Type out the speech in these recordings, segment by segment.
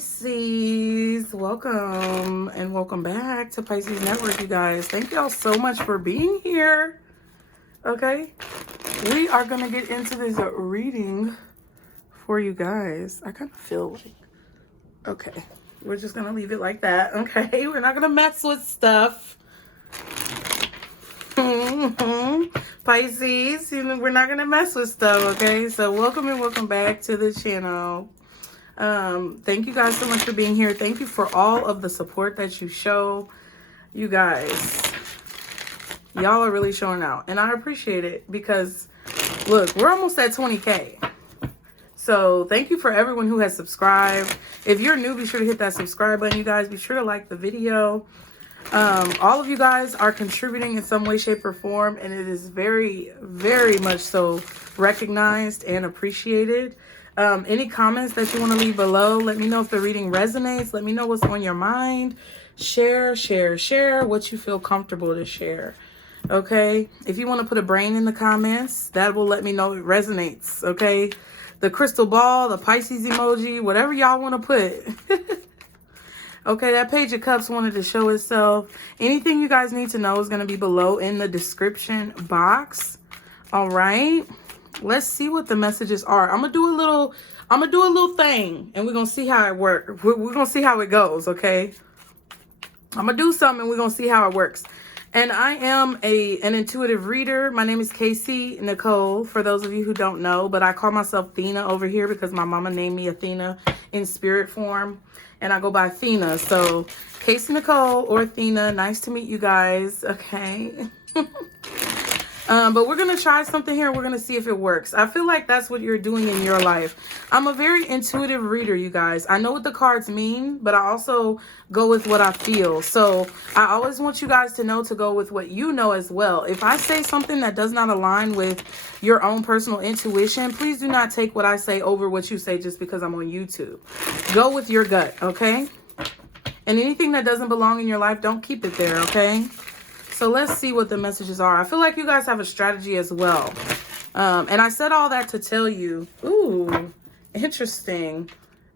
Pisces, welcome and welcome back to Pisces Network, you guys. Thank y'all so much for being here. Okay, we are gonna get into this reading for you guys. I kind of feel like, okay, we're just gonna leave it like that. Okay, we're not gonna mess with stuff. Pisces, you know, we're not gonna mess with stuff. Okay, so welcome and welcome back to the channel. Thank you guys so much for being here. Thank you for all of the support that you show. You guys, y'all are really showing out, and I appreciate it because look, we're almost at 20K. So thank you for everyone who has subscribed. If you're new, be sure to hit that subscribe button. You guys, be sure to like the video. All of you guys are contributing in some way, shape, or form, and it is very, very much so recognized and appreciated. Any comments that you want to leave below, let me know if the reading resonates. Let me know what's on your mind. Share what you feel comfortable to share. Okay, if you want to put a brain in the comments, that will let me know it resonates. Okay, the crystal ball, the Pisces emoji, whatever y'all want to put. Okay, that Page of Cups wanted to show itself. Anything you guys need to know is going to be below in the description box. All right, let's see what the messages are. I'm gonna do a little thing, and we're gonna see how it works. We're gonna see how it goes. Okay, I'm gonna do something, and we're gonna see how it works. And I am an intuitive reader. My name is Casey Nicole, for those of you who don't know, but I call myself Thena over here because my mama named me Athena in spirit form, and I go by Thena. So Casey Nicole or Thena, nice to meet you guys. Okay. But we're going to try something here. We're going to see if it works. I feel like that's what you're doing in your life. I'm a very intuitive reader, you guys. I know what the cards mean, but I also go with what I feel. So I always want you guys to know to go with what you know as well. If I say something that does not align with your own personal intuition, please do not take what I say over what you say just because I'm on YouTube. Go with your gut, okay? And anything that doesn't belong in your life, don't keep it there, okay? So let's see what the messages are. I feel like you guys have a strategy as well. And I said all that to tell you. Ooh, interesting.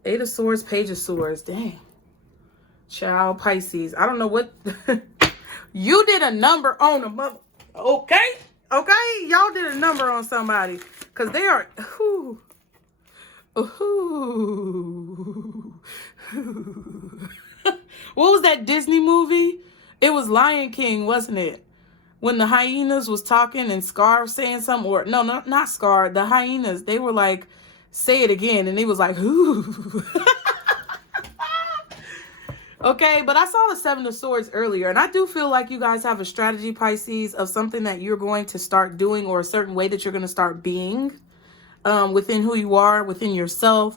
Eight of Swords, Page of Swords. Dang. Child, Pisces. I don't know what. You did a number on a mother. Okay. Okay. Y'all did a number on somebody. Because they are. Ooh. Ooh. What was that Disney movie? It was Lion King, wasn't it? When the hyenas was talking and Scar was saying something, or no, not Scar, the hyenas, they were like, say it again. And he was like, ooh. Okay, but I saw the Seven of Swords earlier, and I do feel like you guys have a strategy, Pisces, of something that you're going to start doing, or a certain way that you're going to start being within who you are, within yourself.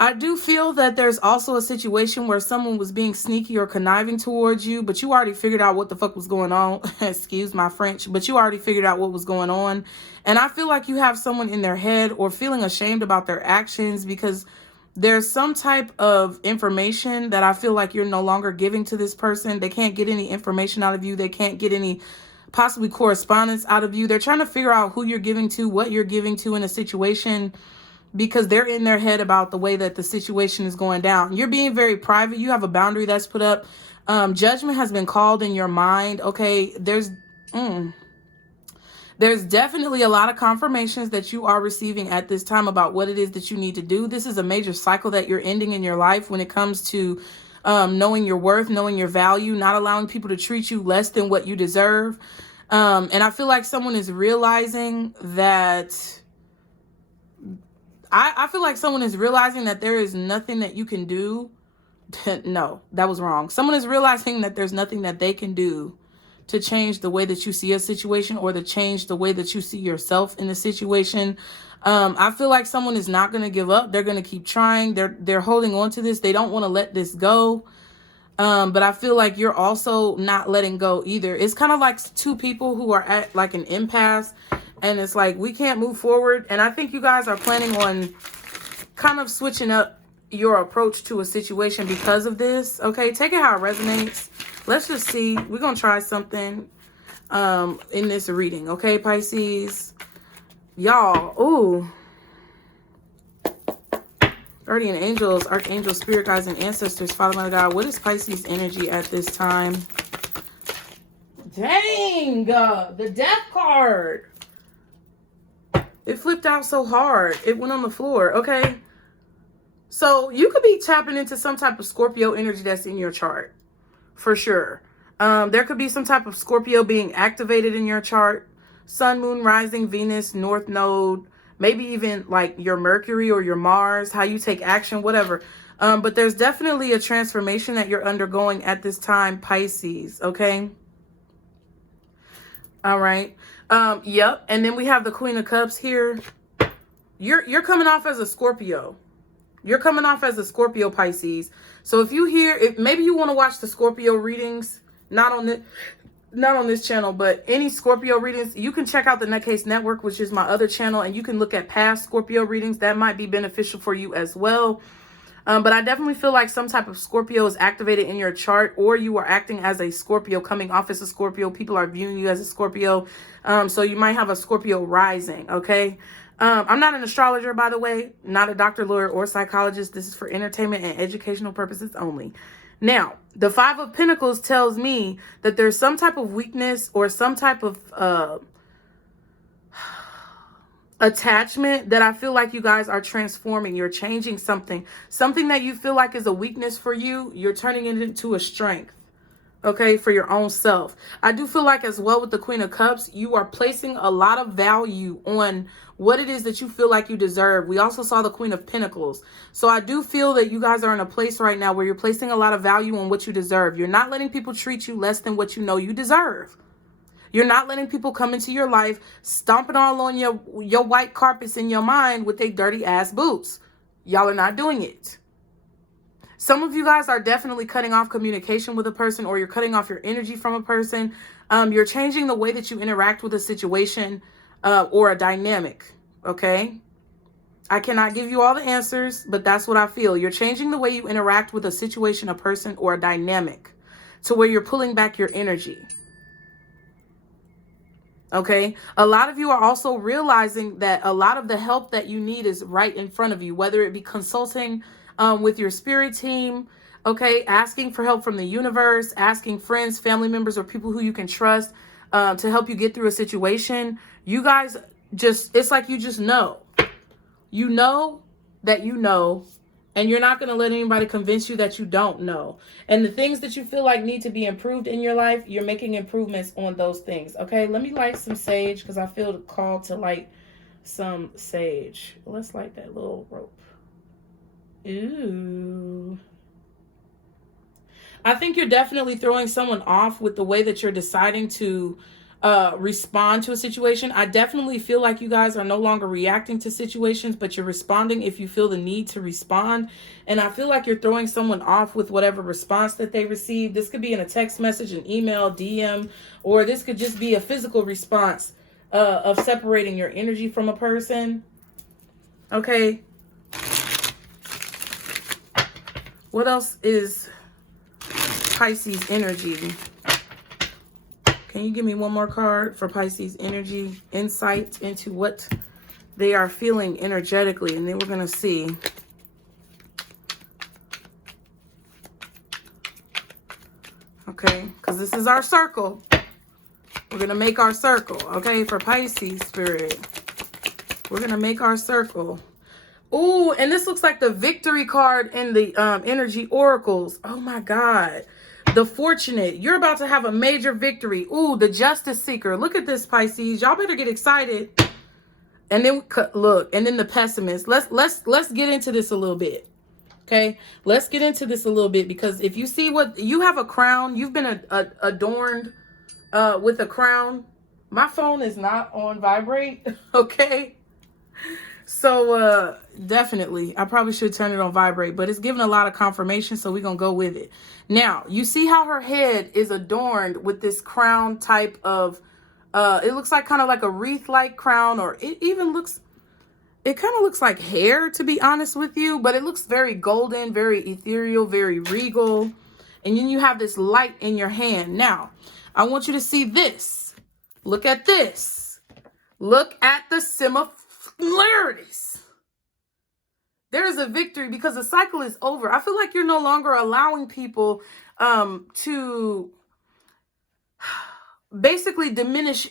I do feel that there's also a situation where someone was being sneaky or conniving towards you, but you already figured out what the fuck was going on. Excuse my French, but you already figured out what was going on. And I feel like you have someone in their head or feeling ashamed about their actions because there's some type of information that I feel like you're no longer giving to this person. They can't get any information out of you. They can't get any possibly correspondence out of you. They're trying to figure out who you're giving to, what you're giving to in a situation, because they're in their head about the way that the situation is going down. You're being very private. You have a boundary that's put up. Judgment has been called in your mind. Okay, there's definitely a lot of confirmations that you are receiving at this time about what it is that you need to do. This is a major cycle that you're ending in your life when it comes to knowing your worth, knowing your value, not allowing people to treat you less than what you deserve. And I feel like someone is realizing that I feel like someone is realizing that there is nothing that you can do. No, that was wrong. Someone is realizing that there's nothing that they can do to change the way that you see a situation or to change the way that you see yourself in the situation. I feel like someone is not going to give up. They're going to keep trying. They're holding on to this. They don't want to let this go. But I feel like you're also not letting go either. It's kind of like two people who are at like an impasse. And it's like, we can't move forward. And I think you guys are planning on kind of switching up your approach to a situation because of this. Okay, take it how it resonates. Let's just see. We're going to try something in this reading. Okay, Pisces. Y'all, ooh. Guardian angels, archangels, spirit guides, and ancestors. Father, Mother God, what is Pisces energy at this time? Dang! The death card. It flipped out so hard. It went on the floor, okay? So you could be tapping into some type of Scorpio energy that's in your chart. For sure. There could be some type of Scorpio being activated in your chart. Sun, moon, rising, Venus, north node. Maybe even like your Mercury or your Mars. How you take action, whatever. But there's definitely a transformation that you're undergoing at this time, Pisces. Okay? All right. Yep. And then we have the Queen of Cups here. You're coming off as a Scorpio. You're coming off as a Scorpio, Pisces. So if you hear, if maybe you want to watch the Scorpio readings, not on this channel, but any Scorpio readings, you can check out the Nutcase Network, which is my other channel, and you can look at past Scorpio readings. That might be beneficial for you as well. But I definitely feel like some type of Scorpio is activated in your chart, or you are acting as a Scorpio, coming off as a Scorpio. People are viewing you as a Scorpio. So you might have a Scorpio rising, okay? I'm not an astrologer, by the way, not a doctor, lawyer, or psychologist. This is for entertainment and educational purposes only. Now, the Five of Pentacles tells me that there's some type of weakness or some type of attachment that I feel like you guys are transforming. You're changing something. Something that you feel like is a weakness for you, you're turning it into a strength. Okay, for your own self. I do feel like as well with the Queen of Cups, you are placing a lot of value on what it is that you feel like you deserve. We also saw the Queen of Pentacles. So I do feel that you guys are in a place right now where you're placing a lot of value on what you deserve. You're not letting people treat you less than what you know you deserve. You're not letting people come into your life, stomping all on your white carpets in your mind with their dirty ass boots. Y'all are not doing it. Some of you guys are definitely cutting off communication with a person, or you're cutting off your energy from a person. You're changing the way that you interact with a situation or a dynamic, okay? I cannot give you all the answers, but that's what I feel. You're changing the way you interact with a situation, a person, or a dynamic to where you're pulling back your energy. Okay, a lot of you are also realizing that a lot of the help that you need is right in front of you, whether it be consulting with your spirit team, okay, asking for help from the universe, asking friends, family members, or people who you can trust to help you get through a situation. You guys just, it's like you just know. You know that you know, and you're not going to let anybody convince you that you don't know. And the things that you feel like need to be improved in your life, you're making improvements on those things. Okay, let me light some sage because I feel the call to light some sage. Let's light that little rope. Ooh. I think you're definitely throwing someone off with the way that you're deciding to respond to a situation. I definitely feel like you guys are no longer reacting to situations, but you're responding if you feel the need to respond. And I feel like you're throwing someone off with whatever response that they receive. This could be in a text message, an email, DM, or this could just be a physical response of separating your energy from a person. Okay. What else is Pisces energy? Can you give me one more card for Pisces energy? Insight into what they are feeling energetically. And then we're going to see. Okay, because this is our circle. We're going to make our circle. Okay, for Pisces spirit. We're going to make our circle. Ooh, and this looks like the victory card in the energy oracles. Oh my God. The fortunate. You're about to have a major victory. Ooh, the justice seeker. Look at this, Pisces. Y'all better get excited. And then look, and then the pessimist. Let's get into this a little bit. Okay? Let's get into this a little bit, because if you see what you have, a crown, you've been adorned with a crown. My phone is not on vibrate, okay? So definitely, I probably should turn it on vibrate, but it's giving a lot of confirmation, so we're going to go with it. Now, you see how her head is adorned with this crown type of, it looks like kind of like a wreath-like crown, or it even looks, it kind of looks like hair, to be honest with you, but it looks very golden, very ethereal, very regal. And then you have this light in your hand. Now, I want you to see this. Look at this. Look at the similarities. There is a victory because the cycle is over. I feel like you're no longer allowing people to basically diminish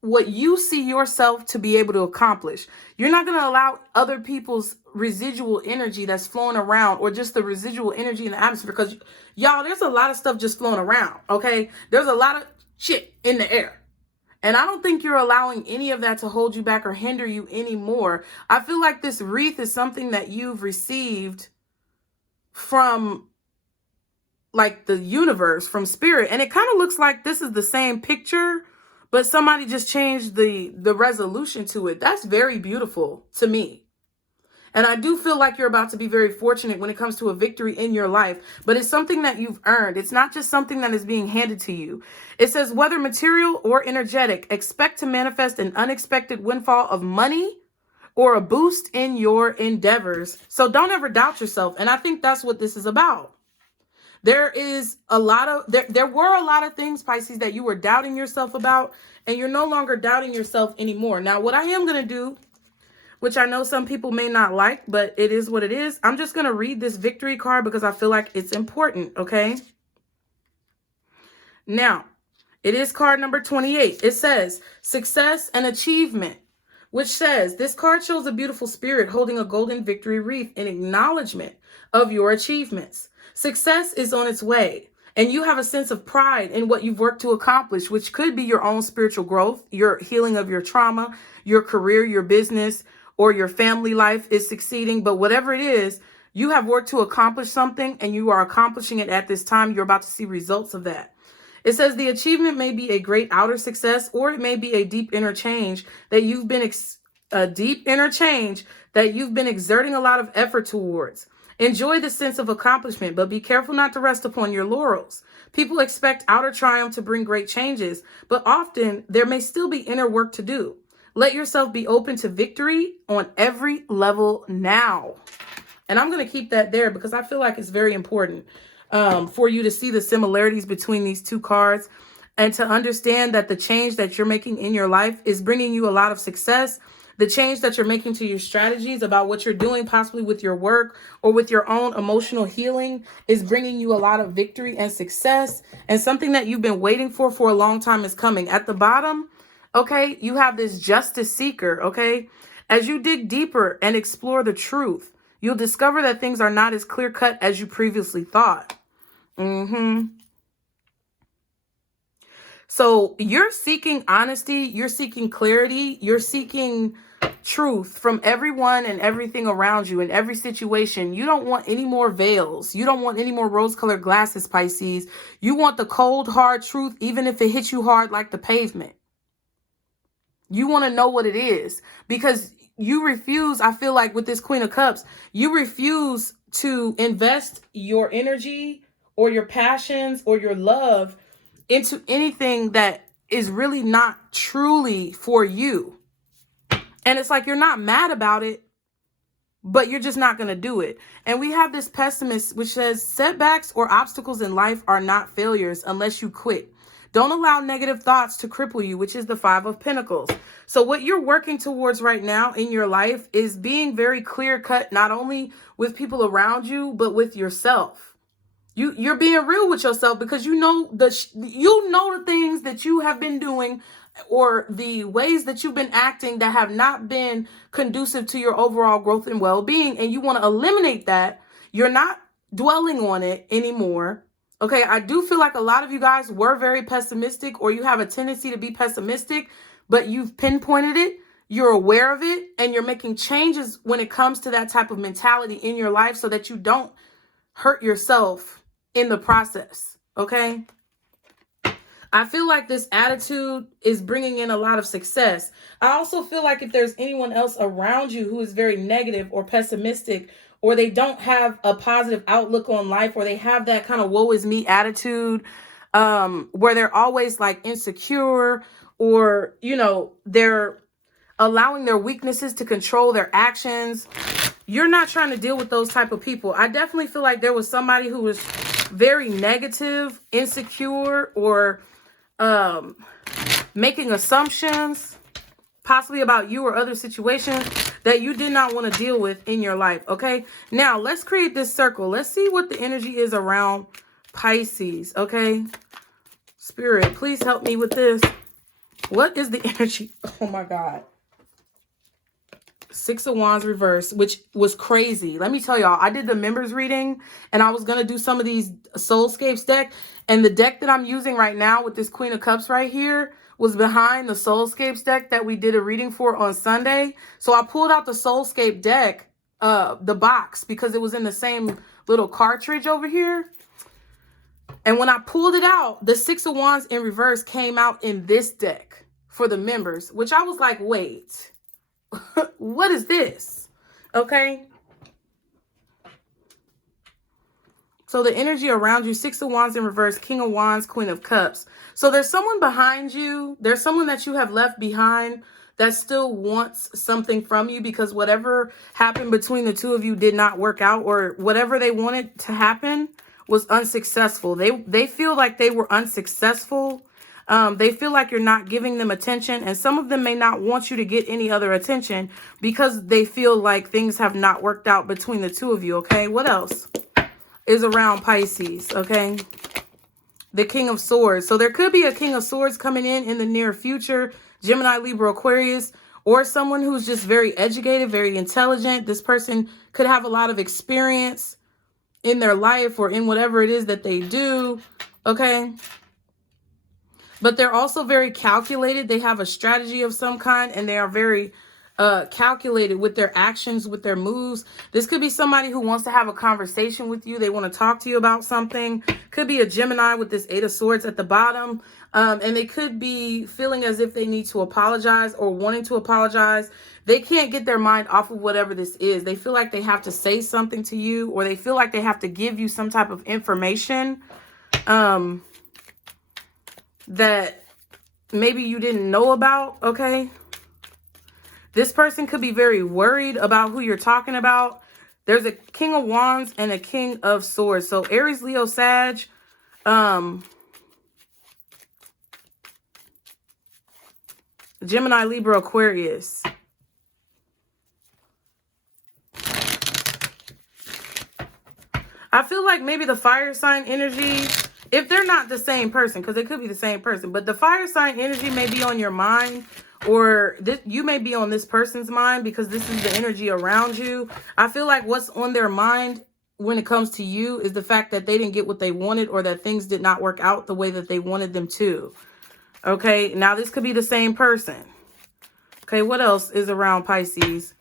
what you see yourself to be able to accomplish. You're not going to allow other people's residual energy that's flowing around, or just the residual energy in the atmosphere, because y'all, there's a lot of stuff just flowing around. Okay, there's a lot of shit in the air, and I don't think you're allowing any of that to hold you back or hinder you anymore. I feel like this wreath is something that you've received from like the universe, from spirit, and it kind of looks like this is the same picture, but somebody just changed the resolution to it. That's very beautiful to me. And I do feel like you're about to be very fortunate when it comes to a victory in your life, but it's something that you've earned. It's not just something that is being handed to you. It says, whether material or energetic, expect to manifest an unexpected windfall of money or a boost in your endeavors. So don't ever doubt yourself. And I think that's what this is about. There is a lot of, there were a lot of things, Pisces, that you were doubting yourself about, and you're no longer doubting yourself anymore. Now, what I am going to do, which I know some people may not like, but it is what it is. I'm just going to read this victory card because I feel like it's important, okay? Now, it is card number 28. It says, success and achievement, which says, this card shows a beautiful spirit holding a golden victory wreath in acknowledgement of your achievements. Success is on its way, and you have a sense of pride in what you've worked to accomplish, which could be your own spiritual growth, your healing of your trauma, your career, your business, or your family life is succeeding. But whatever it is, you have worked to accomplish something, and you are accomplishing it at this time. You're about to see results of that. It says the achievement may be a great outer success, or it may be a deep inner change that you've been exerting a lot of effort towards. Enjoy the sense of accomplishment, but be careful not to rest upon your laurels. People expect outer triumph to bring great changes, but often there may still be inner work to do. Let yourself be open to victory on every level now. And I'm going to keep that there because I feel like it's very important for you to see the similarities between these two cards, and to understand that the change that you're making in your life is bringing you a lot of success. The change that you're making to your strategies about what you're doing, possibly with your work or with your own emotional healing, is bringing you a lot of victory and success. And something that you've been waiting for a long time is coming. At the bottom, okay, you have this justice seeker, okay? As you dig deeper and explore the truth, you'll discover that things are not as clear-cut as you previously thought. So you're seeking honesty, you're seeking clarity, you're seeking truth from everyone and everything around you in every situation. You don't want any more veils. You don't want any more rose-colored glasses, Pisces. You want the cold, hard truth, even if it hits you hard like the pavement. You want to know what it is, because you refuse, I feel like with this Queen of Cups, you refuse to invest your energy or your passions or your love into anything that is really not truly for you. And it's like you're not mad about it, but you're just not going to do it. And we have this pessimist, which says setbacks or obstacles in life are not failures unless you quit. Don't allow negative thoughts to cripple you, which is the 5 of Pentacles. So what you're working towards right now in your life is being very clear-cut, not only with people around you, but with yourself. You're being real with yourself, because you know the things that you have been doing, or the ways that you've been acting that have not been conducive to your overall growth and well-being, and you want to eliminate that. You're not dwelling on it anymore. Okay, I do feel like a lot of you guys were very pessimistic, or you have a tendency to be pessimistic, but you've pinpointed it, you're aware of it, and you're making changes when it comes to that type of mentality in your life so that you don't hurt yourself in the process, okay? I feel like this attitude is bringing in a lot of success. I also feel like if there's anyone else around you who is very negative or pessimistic, or they don't have a positive outlook on life, or they have that kind of woe is me attitude, where they're always like insecure, or, you know, they're allowing their weaknesses to control their actions. You're not trying to deal with those type of people. I definitely feel like there was somebody who was very negative, insecure, or making assumptions possibly about you or other situations. that you did not want to deal with in your life. Okay, now let's create this circle. Let's see what the energy is around Pisces. Okay, Spirit, please help me with this. What is the energy? Oh my God. Six of Wands reverse, which was crazy. Let me tell y'all, I did the members reading and I was going to do some of these Soulscapes deck. And the deck that I'm using right now with this Queen of Cups right here was behind the Soulscapes deck that we did a reading for on Sunday. So I pulled out the Soulscape deck, the box, because it was in the same little cartridge over here. And when I pulled it out, the Six of Wands in reverse came out in this deck for the members, which I was like, wait. What is this? Okay. So the energy around you, Six of Wands in reverse, King of Wands, Queen of Cups. So there's someone behind you. There's someone that you have left behind that still wants something from you, because whatever happened between the two of you did not work out, or whatever they wanted to happen was unsuccessful. They feel like they were unsuccessful. They feel like you're not giving them attention, and some of them may not want you to get any other attention because they feel like things have not worked out between the two of you. Okay, what else is around Pisces? Okay, the King of Swords. So there could be a King of Swords coming in the near future. Gemini, Libra, Aquarius, or someone who's just very educated, very intelligent. This person could have a lot of experience in their life or in whatever it is that they do. Okay. But they're also very calculated. They have a strategy of some kind, and they are very calculated with their actions, with their moves. This could be somebody who wants to have a conversation with you. They want to talk to you about something. Could be a Gemini with this Eight of Swords at the bottom. And they could be feeling as if they need to apologize or wanting to apologize. They can't get their mind off of whatever this is. They feel like they have to say something to you, or they feel like they have to give you some type of information that maybe you didn't know about. Okay. This person could be very worried about who you're talking about. There's a King of Wands and a King of Swords. So Aries, Leo, Sag, Gemini, Libra, Aquarius. I feel like maybe the fire sign energy, if they're not the same person, because it could be the same person, but the fire sign energy may be on your mind, or you may be on this person's mind, because this is the energy around you. I feel like what's on their mind when it comes to you is the fact that they didn't get what they wanted, or that things did not work out the way that they wanted them to. Okay, now this could be the same person. Okay, what else is around Pisces?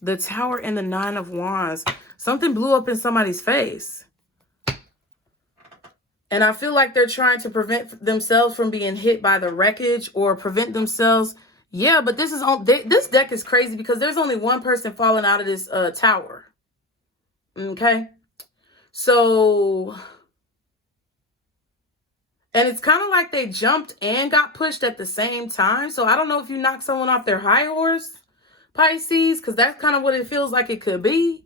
The Tower and the Nine of Wands. Something blew up in somebody's face. And I feel like they're trying to prevent themselves from being hit by the wreckage, or prevent themselves. Yeah, but this deck is crazy because there's only one person falling out of this tower. Okay. So, and it's kind of like they jumped and got pushed at the same time. So I don't know if you knocked someone off their high horse, Pisces, because that's kind of what it feels like it could be.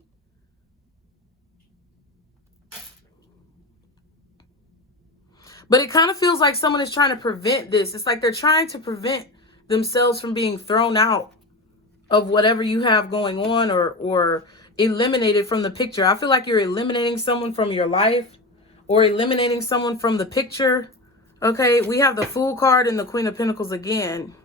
But it kind of feels like someone is trying to prevent this. It's like they're trying to prevent themselves from being thrown out of whatever you have going on, or eliminated from the picture. I feel like you're eliminating someone from your life, or eliminating someone from the picture. Okay, we have the Fool card and the Queen of Pentacles again.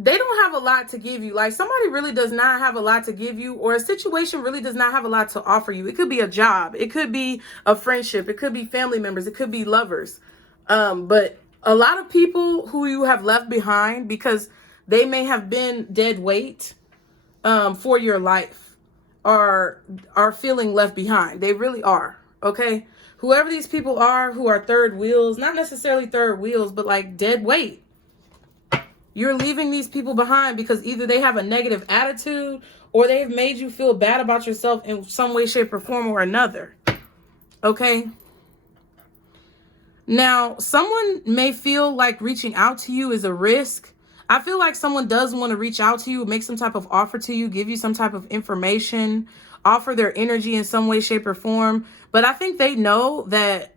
They don't have a lot to give you. Like, somebody really does not have a lot to give you, or a situation really does not have a lot to offer you. It could be a job. It could be a friendship. It could be family members. It could be lovers. But a lot of people who you have left behind, because they may have been dead weight for your life, are feeling left behind. They really are. Okay. Whoever these people are who are third wheels, not necessarily third wheels, but like dead weight. You're leaving these people behind because either they have a negative attitude, or they have made you feel bad about yourself in some way, shape, or form or another. Okay. Now, someone may feel like reaching out to you is a risk. I feel like someone does want to reach out to you, make some type of offer to you, give you some type of information, offer their energy in some way, shape, or form. But I think they know that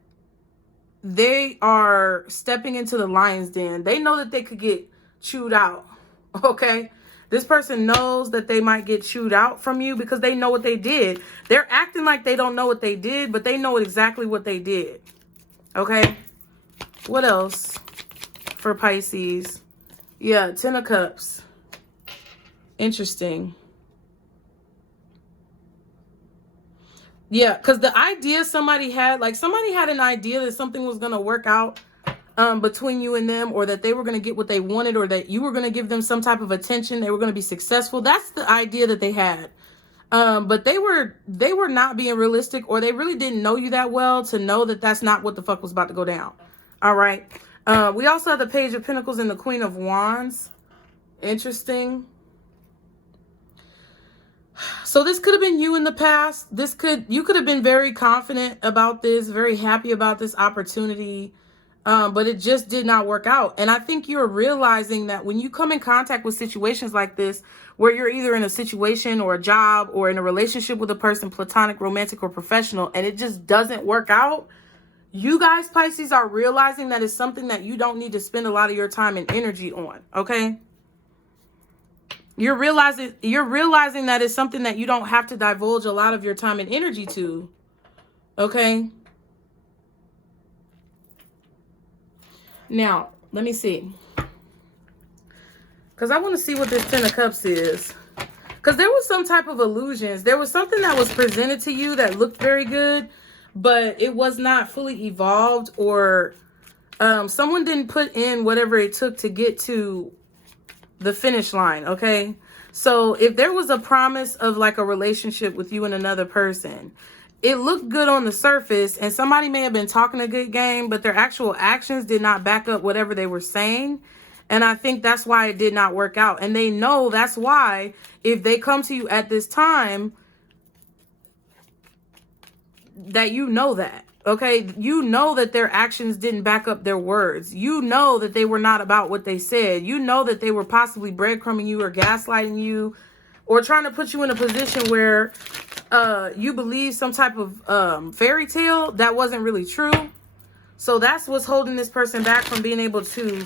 they are stepping into the lion's den. They know that they could get chewed out, okay? This person knows that they might get chewed out from you because they know what they did. They're acting like they don't know what they did, but they know exactly what they did, okay? What else for Pisces? Yeah, 10 of Cups. Interesting. Yeah, because the idea somebody had, like somebody had an idea that something was going to work out between you and them, or that they were going to get what they wanted, or that you were going to give them some type of attention. They were going to be successful. That's the idea that they had. But they were not being realistic, or they really didn't know you that well to know that that's not what the fuck was about to go down. All right. We also have the Page of Pentacles and the Queen of Wands. Interesting. So this could have been you in the past. You could have been very confident about this, very happy about this opportunity, but it just did not work out. And I think you're realizing that when you come in contact with situations like this, where you're either in a situation or a job or in a relationship with a person, platonic, romantic, or professional, and it just doesn't work out, you guys, Pisces, are realizing that it's something that you don't need to spend a lot of your time and energy on, okay? You're realizing that it's something that you don't have to divulge a lot of your time and energy to. Okay. Now, let me see. Because I want to see what this 10 of Cups is. Because there was some type of illusions. There was something that was presented to you that looked very good, but it was not fully evolved, or someone didn't put in whatever it took to get to the finish line, okay? So if there was a promise of like a relationship with you and another person, it looked good on the surface, and somebody may have been talking a good game, but their actual actions did not back up whatever they were saying. And I think that's why it did not work out. And they know that's why if they come to you at this time, that you know that. Okay, you know that their actions didn't back up their words. You know that they were not about what they said. You know that they were possibly breadcrumbing you or gaslighting you, or trying to put you in a position where you believe some type of fairy tale that wasn't really true. So that's what's holding this person back from being able to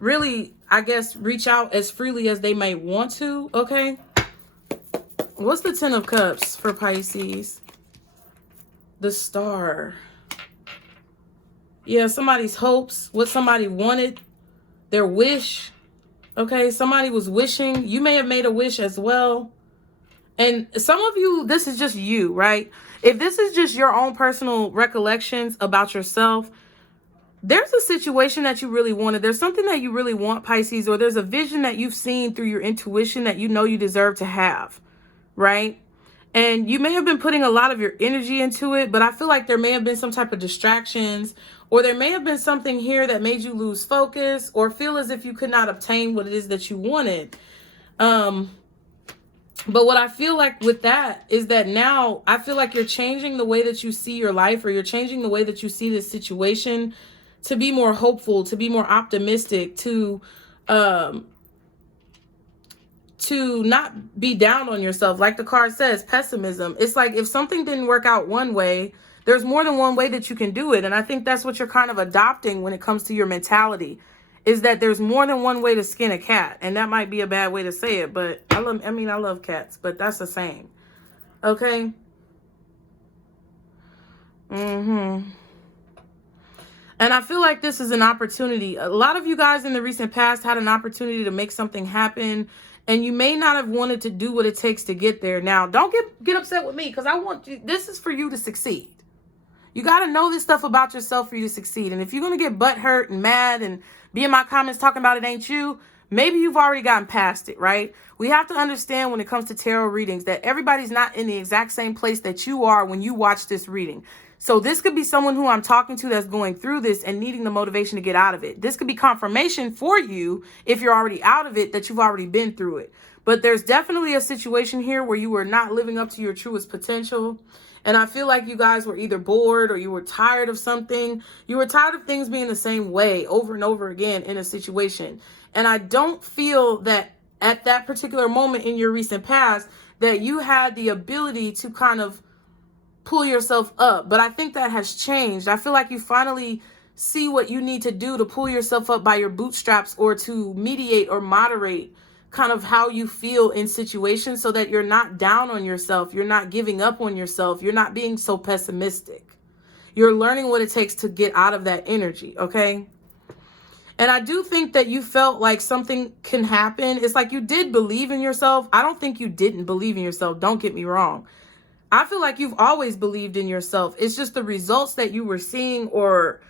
really, I guess, reach out as freely as they may want to. Okay, what's the 10 of Cups for Pisces? The Star. Yeah, somebody's hopes, what somebody wanted, their wish. Okay, somebody was wishing. You may have made a wish as well. And some of you, this is just you, right? If this is just your own personal recollections about yourself, there's a situation that you really wanted. There's something that you really want, Pisces, or there's a vision that you've seen through your intuition that you know you deserve to have, right? And you may have been putting a lot of your energy into it, but I feel like there may have been some type of distractions, or there may have been something here that made you lose focus or feel as if you could not obtain what it is that you wanted. But what I feel like with that is that now I feel like you're changing the way that you see your life, or you're changing the way that you see this situation to be more hopeful, to be more optimistic, to not be down on yourself. Like the card says, pessimism. It's like if something didn't work out one way, there's more than one way that you can do it. And I think that's what you're kind of adopting when it comes to your mentality, is that there's more than one way to skin a cat. And that might be a bad way to say it, but I love cats, but that's the same. Okay. And I feel like this is an opportunity. A lot of you guys in the recent past had an opportunity to make something happen, and you may not have wanted to do what it takes to get there. Now, don't get upset with me, because I want you, this is for you to succeed. You got to know this stuff about yourself for you to succeed. And if you're going to get butthurt and mad and be in my comments talking about it ain't you, maybe you've already gotten past it, right? We have to understand when it comes to tarot readings that everybody's not in the exact same place that you are when you watch this reading. So this could be someone who I'm talking to that's going through this and needing the motivation to get out of it. This could be confirmation for you, if you're already out of it, that you've already been through it. But there's definitely a situation here where you were not living up to your truest potential. And I feel like you guys were either bored, or you were tired of something. You were tired of things being the same way over and over again in a situation. And I don't feel that at that particular moment in your recent past that you had the ability to kind of pull yourself up. But I think that has changed. I feel like you finally see what you need to do to pull yourself up by your bootstraps, or to mediate or moderate kind of how you feel in situations, so that you're not down on yourself. You're not giving up on yourself. You're not being so pessimistic. You're learning what it takes to get out of that energy, okay? And I do think that you felt like something can happen. It's like you did believe in yourself. I don't think you didn't believe in yourself. Don't get me wrong. I feel like you've always believed in yourself. It's just the results that you were seeing, or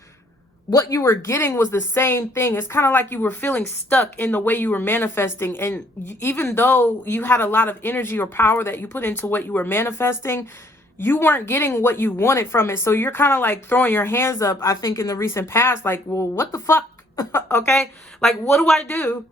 what you were getting, was the same thing. It's kind of like you were feeling stuck in the way you were manifesting. And even though you had a lot of energy or power that you put into what you were manifesting, you weren't getting what you wanted from it. So you're kind of like throwing your hands up, I think, in the recent past, like, well, what the fuck? Okay, like, what do I do?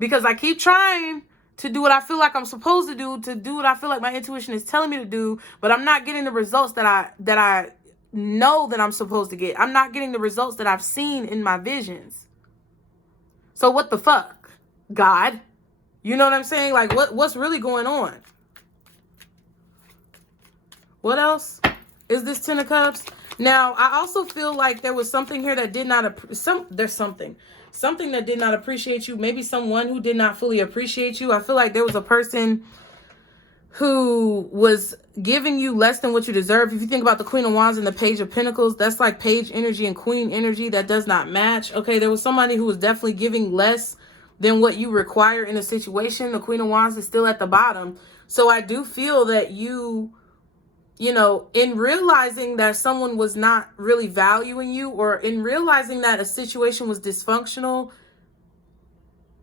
Because I keep trying to do what I feel like I'm supposed to do what I feel like my intuition is telling me to do, but I'm not getting the results that I know that I'm supposed to get. I'm not getting the results that I've seen in my visions. So what the fuck, God? You know what I'm saying? Like, what's really going on? What else is this Ten of Cups? Now, I also feel like there was something here that did not, there's something that did not appreciate you. Maybe someone who did not fully appreciate you. I feel like there was a person who was giving you less than what you deserve. If you think about the Queen of Wands and the Page of Pentacles, that's like Page energy and Queen energy. That does not match. Okay, there was somebody who was definitely giving less than what you require in a situation. The Queen of Wands is still at the bottom. So I do feel that you know, in realizing that someone was not really valuing you, or in realizing that a situation was dysfunctional,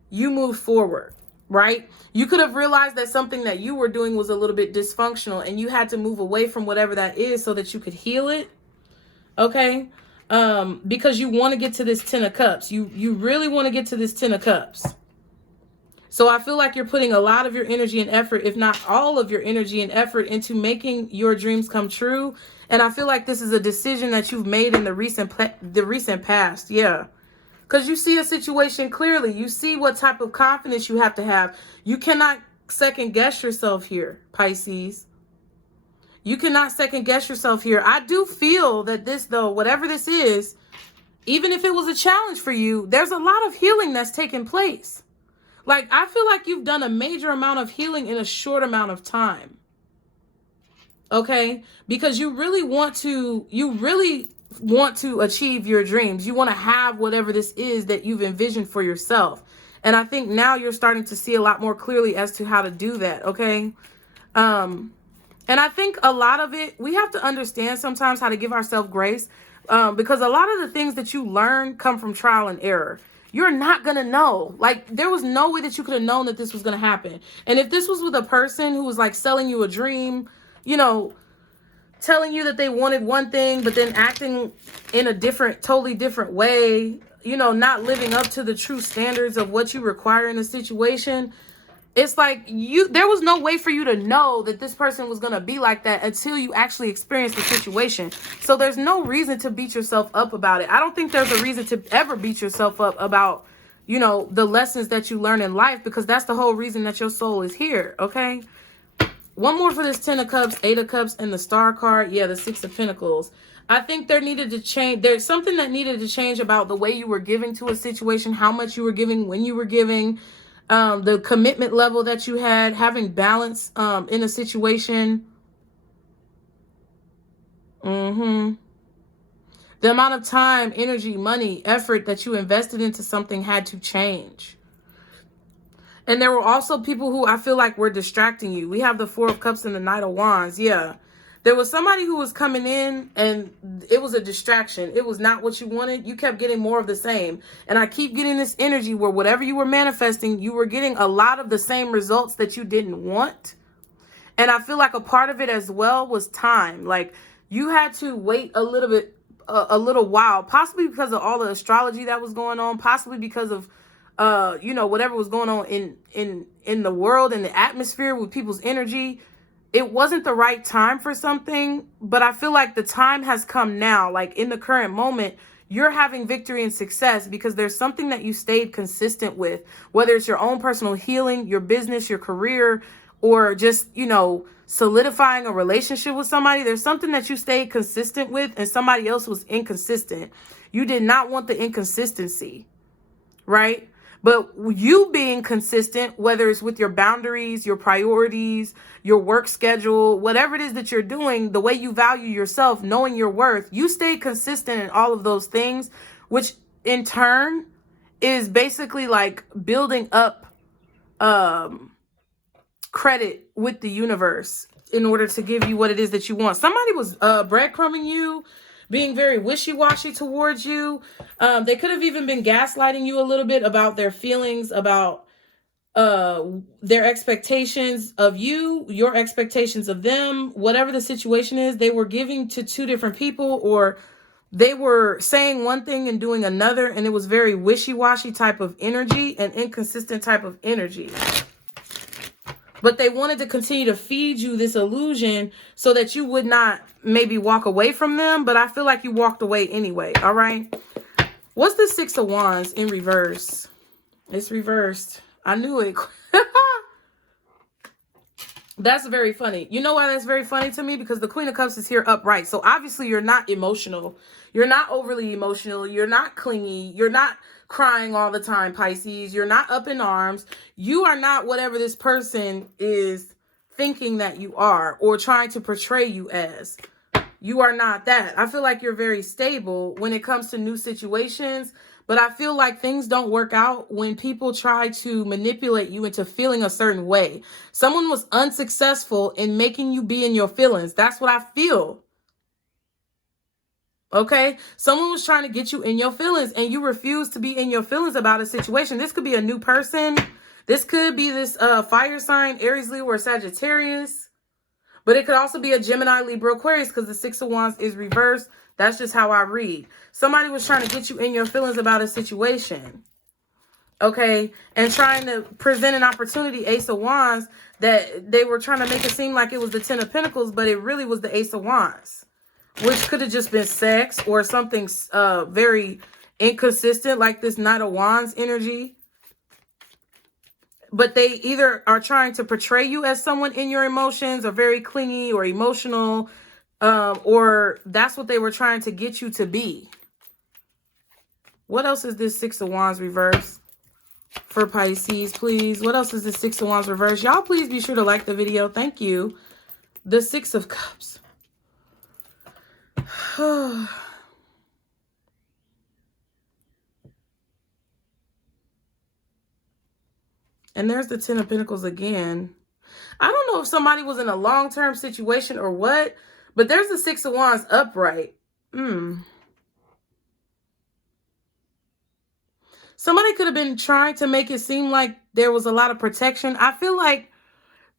you moved forward, right? You could have realized that something that you were doing was a little bit dysfunctional, and you had to move away from whatever that is so that you could heal it, okay? Because you want to get to this Ten of Cups. You really want to get to this Ten of Cups. So I feel like you're putting a lot of your energy and effort, if not all of your energy and effort, into making your dreams come true. And I feel like this is a decision that you've made in the recent past. Yeah. Because you see a situation clearly. You see what type of confidence you have to have. You cannot second guess yourself here, Pisces. You cannot second guess yourself here. I do feel that this, though, whatever this is, even if it was a challenge for you, there's a lot of healing that's taking place. Like, I feel like you've done a major amount of healing in a short amount of time. Okay? Because you really want to achieve your dreams. You want to have whatever this is that you've envisioned for yourself. And I think now you're starting to see a lot more clearly as to how to do that. Okay? And I think a lot of it, we have to understand sometimes how to give ourselves grace. Because a lot of the things that you learn come from trial and error. You're not going to know. Like, there was no way that you could have known that this was going to happen. And if this was with a person who was like selling you a dream, you know, telling you that they wanted one thing, but then acting in a totally different way, you know, not living up to the true standards of what you require in a situation, it's like there was no way for you to know that this person was going to be like that until you actually experienced the situation. So there's no reason to beat yourself up about it. I don't think there's a reason to ever beat yourself up about, you know, the lessons that you learn in life, because that's the whole reason that your soul is here. Okay. One more for this Ten of Cups, Eight of Cups, and the Star card. Yeah, the Six of Pentacles. I think there needed to change. There's something that needed to change about the way you were giving to a situation, how much you were giving, when you were giving. The commitment level that you had, having balance in a situation. The amount of time, energy, money, effort that you invested into something had to change. And there were also people who I feel like were distracting you. We have the Four of Cups and the Knight of Wands. Yeah. There was somebody who was coming in and it was a distraction. It was not what you wanted. You kept getting more of the same. And I keep getting this energy where whatever you were manifesting, you were getting a lot of the same results that you didn't want. And I feel like a part of it as well was time. Like, you had to wait a little while, possibly because of all the astrology that was going on, possibly because of you know, whatever was going on in the world and the atmosphere with people's energy. It wasn't the right time for something, but I feel like the time has come now. Like, in the current moment, you're having victory and success because there's something that you stayed consistent with, whether it's your own personal healing, your business, your career, or just, you know, solidifying a relationship with somebody. There's something that you stayed consistent with and somebody else was inconsistent. You did not want the inconsistency, right? But you being consistent, whether it's with your boundaries, your priorities, your work schedule, whatever it is that you're doing, the way you value yourself, knowing your worth, you stay consistent in all of those things, which in turn is basically like building up credit with the universe in order to give you what it is that you want. Somebody was breadcrumbing you, being very wishy-washy towards you. They could have even been gaslighting you a little bit about their feelings, about their expectations of you, your expectations of them, whatever the situation is. They were giving to two different people, or they were saying one thing and doing another, and it was very wishy-washy type of energy and inconsistent type of energy. But they wanted to continue to feed you this illusion so that you would not maybe walk away from them. But I feel like you walked away anyway. All right. What's the Six of Wands in reverse? It's reversed. I knew it. That's very funny. You know why that's very funny to me? Because the Queen of Cups is here upright. So obviously you're not emotional. You're not overly emotional. You're not clingy. You're not crying all the time, Pisces. You're not up in arms. You are not whatever this person is thinking that you are or trying to portray you as. You are not that. I feel like you're very stable when it comes to new situations, but I feel like things don't work out when people try to manipulate you into feeling a certain way. Someone was unsuccessful in making you be in your feelings. That's what I feel. Okay, someone was trying to get you in your feelings and you refuse to be in your feelings about a situation. This could be a new person. This could be this fire sign, Aries, Leo, or Sagittarius. But it could also be a Gemini, Libra, Aquarius, because the Six of Wands is reversed. That's just how I read. Somebody was trying to get you in your feelings about a situation. Okay, and trying to present an opportunity, Ace of Wands, that they were trying to make it seem like it was the Ten of Pentacles, but it really was the Ace of Wands. Which could have just been sex or something very inconsistent, like this Knight of Wands energy. But they either are trying to portray you as someone in your emotions or very clingy or emotional, or that's what they were trying to get you to be. What else is this Six of Wands reverse for Pisces, please? What else is this Six of Wands reverse? Y'all, please be sure to like the video. Thank you. The Six of Cups. And there's the Ten of Pentacles again. I don't know if somebody was in a long-term situation or what, but there's the Six of Wands upright. Somebody could have been trying to make it seem like there was a lot of protection. I feel like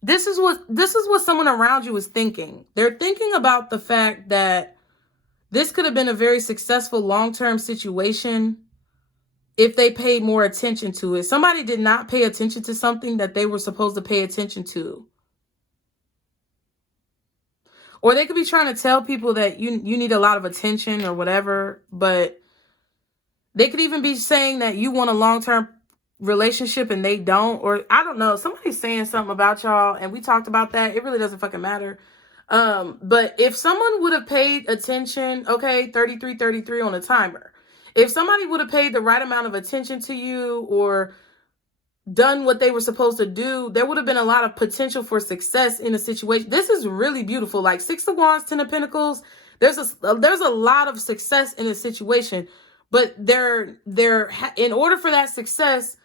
this is what someone around you is thinking. They're thinking about the fact that this could have been a very successful long-term situation if they paid more attention to it. Somebody did not pay attention to something that they were supposed to pay attention to. Or they could be trying to tell people that you need a lot of attention or whatever, but they could even be saying that you want a long-term relationship and they don't, or I don't know. Somebody's saying something about y'all and we talked about that. It really doesn't fucking matter. But if someone would have paid attention, okay, 33 on a timer. If somebody would have paid the right amount of attention to you or done what they were supposed to do, there would have been a lot of potential for success in a situation. This is really beautiful. Like Six of Wands, Ten of Pentacles. There's a lot of success in a situation, but in order for that success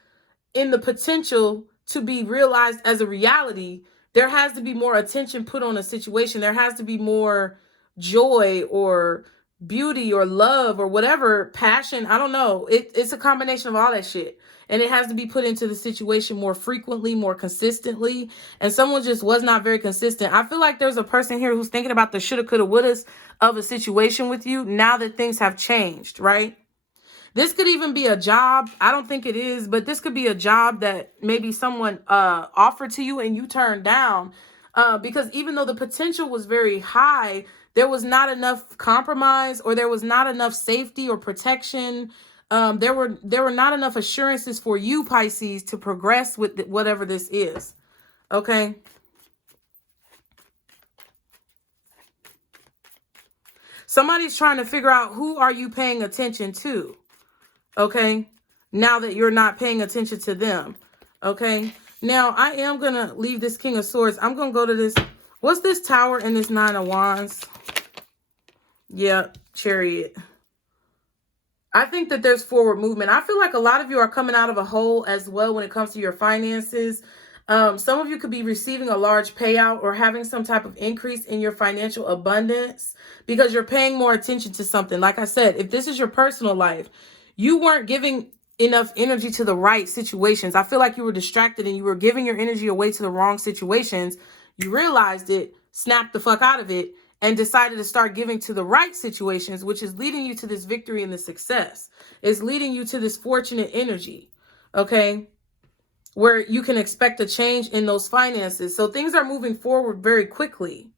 in the potential to be realized as a reality, there has to be more attention put on a situation. There has to be more joy or beauty or love or whatever, passion. I don't know. It's a combination of all that shit. And it has to be put into the situation more frequently, more consistently. And someone just was not very consistent. I feel like there's a person here who's thinking about the shoulda, coulda, wouldas of a situation with you now that things have changed, right? This could even be a job. I don't think it is, but this could be a job that maybe someone offered to you and you turned down because even though the potential was very high, there was not enough compromise or there was not enough safety or protection. There were not enough assurances for you, Pisces, to progress with whatever this is. Okay. Somebody's trying to figure out, who are you paying attention to? Okay. Now that you're not paying attention to them. Okay. Now I am going to leave this King of Swords. I'm going to go to this. What's this Tower and this Nine of Wands? Yep. Chariot. I think that there's forward movement. I feel like a lot of you are coming out of a hole as well when it comes to your finances. Some of you could be receiving a large payout or having some type of increase in your financial abundance because you're paying more attention to something. Like I said, if this is your personal life, you weren't giving enough energy to the right situations. I feel like you were distracted and you were giving your energy away to the wrong situations. You realized it, snapped the fuck out of it, and decided to start giving to the right situations, which is leading you to this victory and the success. It's leading you to this fortunate energy, okay, where you can expect a change in those finances. So things are moving forward very quickly.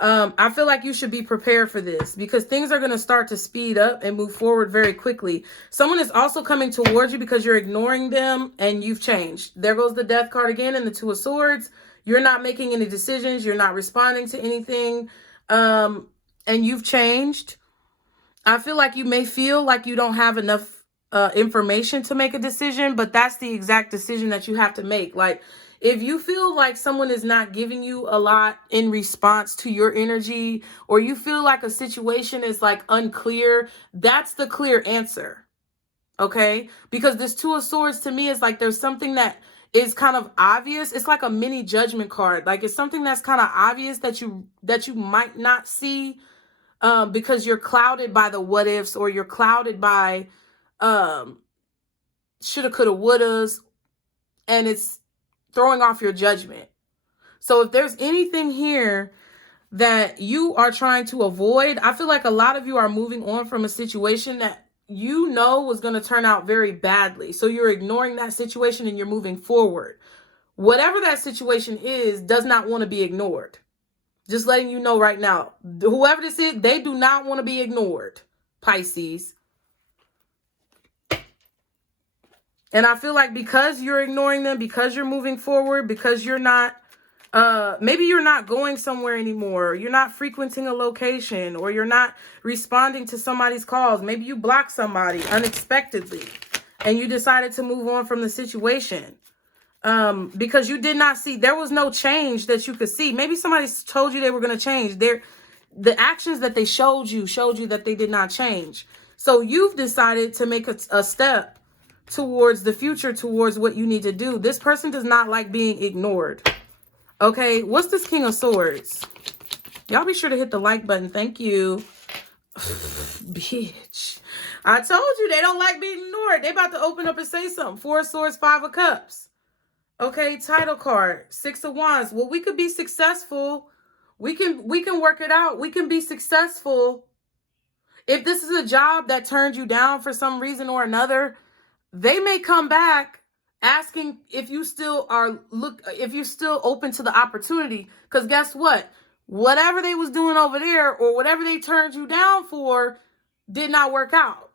I feel like you should be prepared for this because things are going to start to speed up and move forward very quickly. Someone is also coming towards you because you're ignoring them and you've changed. There goes the Death card again and the Two of Swords. You're not making any decisions. You're not responding to anything. And you've changed. I feel like you may feel like you don't have enough information to make a decision, but that's the exact decision that you have to make. Like, if you feel like someone is not giving you a lot in response to your energy, or you feel like a situation is like unclear, that's the clear answer. Okay? Because this Two of Swords to me is like there's something that is kind of obvious. It's like a mini judgment card. Like it's something that's kind of obvious that you might not see because you're clouded by the what ifs, or you're clouded by shoulda, coulda, wouldas, and it's throwing off your judgment. So if there's anything here that you are trying to avoid, I feel like a lot of you are moving on from a situation that you know was going to turn out very badly. So you're ignoring that situation and you're moving forward. Whatever that situation is, does not want to be ignored. Just letting you know right now, whoever this is, they do not want to be ignored, Pisces. And I feel like because you're ignoring them, because you're moving forward, because you're not, maybe you're not going somewhere anymore. You're not frequenting a location, or you're not responding to somebody's calls. Maybe you blocked somebody unexpectedly and you decided to move on from the situation. Because you did not see, there was no change that you could see. Maybe somebody told you they were going to change. The actions that they showed you that they did not change. So you've decided to make a step towards the future, towards what you need to do. This person does not like being ignored. Okay, what's this King of Swords? Y'all be sure to hit the like button. Thank you. Bitch. I told you they don't like being ignored. They about to open up and say something. Four of Swords, Five of Cups. Okay, title card, Six of Wands. Well, we could be successful. We can work it out. We can be successful. If this is a job that turned you down for some reason or another, they may come back asking if you still open to the opportunity. Because guess what? Whatever they was doing over there, or whatever they turned you down for, did not work out.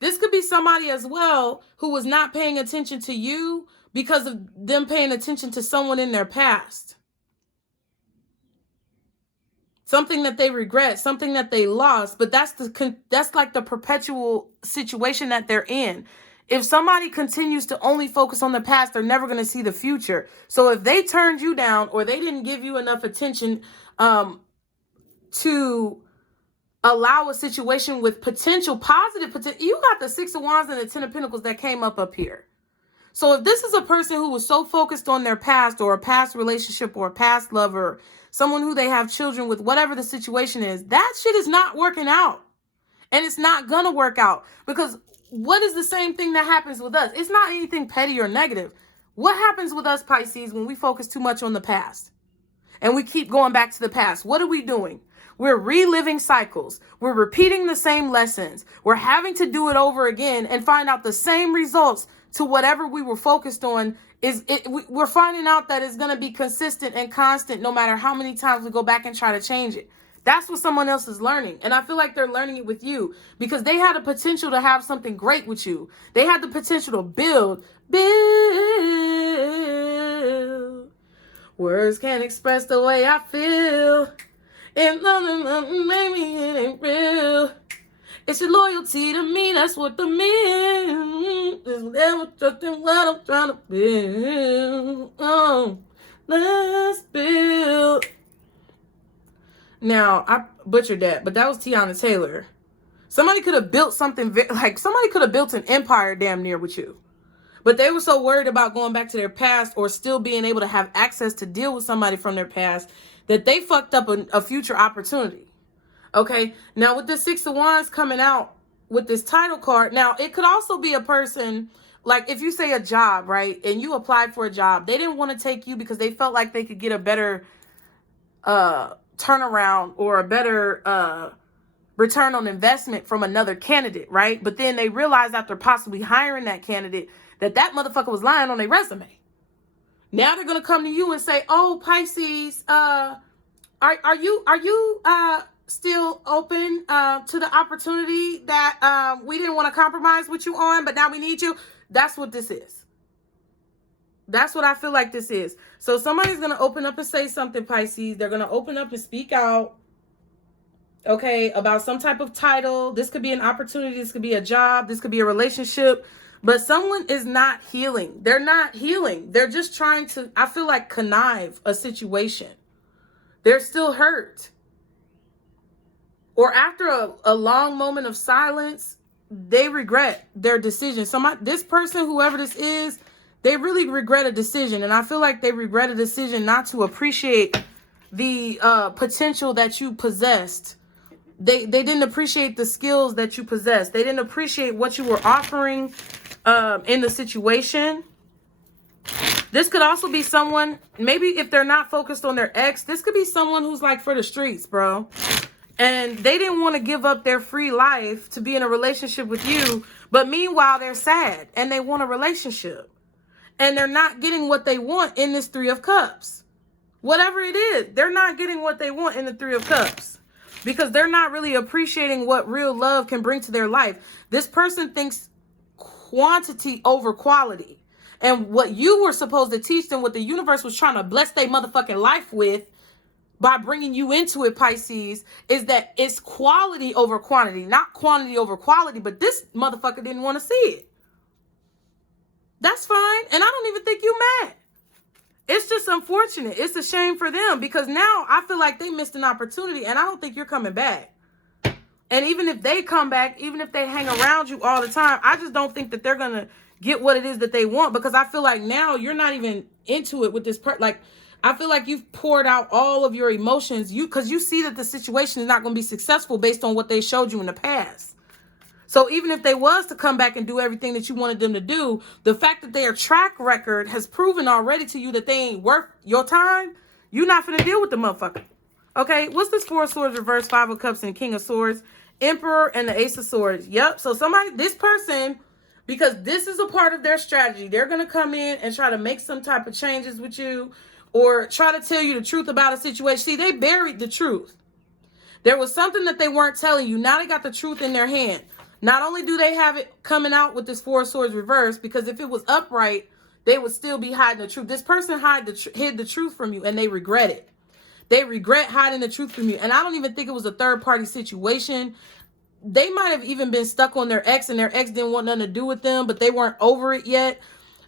This could be somebody as well who was not paying attention to you because of them paying attention to someone in their past. Something that they regret, something that they lost, but that's like the perpetual situation that they're in. If somebody continues to only focus on the past, they're never going to see the future. So if they turned you down, or they didn't give you enough attention to allow a situation with positive potential, you got the Six of Wands and the Ten of Pentacles that came up here. So if this is a person who was so focused on their past, or a past relationship, or a past lover, someone who they have children with, whatever the situation is, that shit is not working out. And it's not going to work out, because what is the same thing that happens with us? It's not anything petty or negative. What happens with us, Pisces, when we focus too much on the past and we keep going back to the past? What are we doing? We're reliving cycles. We're repeating the same lessons. We're having to do it over again and find out the same results to whatever we were focused on. We're finding out that it's going to be consistent and constant no matter how many times we go back and try to change it. That's what someone else is learning. And I feel like they're learning it with you because they had the potential to have something great with you. They had the potential to build. Words can't express the way I feel. And nothing, maybe it ain't real. It's your loyalty to me, that's what the mean. Is never trusting what I'm trying to build. Oh, let's build. Now, I butchered that, but that was Tiana Taylor. Somebody could have built something, like somebody could have built an empire damn near with you. But they were so worried about going back to their past or still being able to have access to deal with somebody from their past that they fucked up a future opportunity. Okay, now with the Six of Wands coming out with this title card, now it could also be a person, like if you say a job, right, and you applied for a job, they didn't want to take you because they felt like they could get a better turnaround or a better return on investment from another candidate, right? But then they realized after possibly hiring that candidate that motherfucker was lying on their resume. Now they're gonna come to you and say, "Oh, Pisces, are you still open to the opportunity that we didn't want to compromise with you on, but now we need you?" That's what this is. That's what I feel like this is. So somebody's going to open up and say something, Pisces. They're going to open up and speak out, okay, about some type of title. This could be an opportunity. This could be a job. This could be a relationship. But someone is not healing. They're not healing. They're just trying to, I feel like, connive a situation. They're still hurt. Or after a long moment of silence, they regret their decision. This person, whoever this is, they really regret a decision. And I feel like they regret a decision not to appreciate the potential that you possessed. They didn't appreciate the skills that you possessed. They didn't appreciate what you were offering in the situation. This could also be someone, maybe if they're not focused on their ex, this could be someone who's like for the streets, bro. And they didn't want to give up their free life to be in a relationship with you. But meanwhile, they're sad and they want a relationship. And they're not getting what they want in this Three of Cups. Whatever it is, they're not getting what they want in the Three of Cups. Because they're not really appreciating what real love can bring to their life. This person thinks quantity over quality. And what you were supposed to teach them, what the universe was trying to bless their motherfucking life with, by bringing you into it, Pisces, is that it's quality over quantity, not quantity over quality. But this motherfucker didn't want to see it. That's fine. And I don't even think you mad. It's just unfortunate. It's a shame for them because now I feel like they missed an opportunity and I don't think you're coming back. And even if they come back, even if they hang around you all the time, I just don't think that they're going to get what it is that they want because I feel like now you're not even into it with this person. Like, I feel like you've poured out all of your emotions because you see that the situation is not going to be successful based on what they showed you in the past. So even if they was to come back and do everything that you wanted them to do, the fact that their track record has proven already to you that they ain't worth your time, you're not going to deal with the motherfucker. Okay, what's this? Four of Swords reverse, Five of Cups, and King of Swords, Emperor, and the Ace of Swords. Yep, so this person, because this is a part of their strategy, they're going to come in and try to make some type of changes with you, or try to tell you the truth about a situation. See, they buried the truth. There was something that they weren't telling you. Now they got the truth in their hand. Not only do they have it coming out with this Four of Swords reverse, because if it was upright, they would still be hiding the truth. This person hid the truth from you, and they regret it. They regret hiding the truth from you. And I don't even think it was a third-party situation. They might have even been stuck on their ex, and their ex didn't want nothing to do with them, but they weren't over it yet.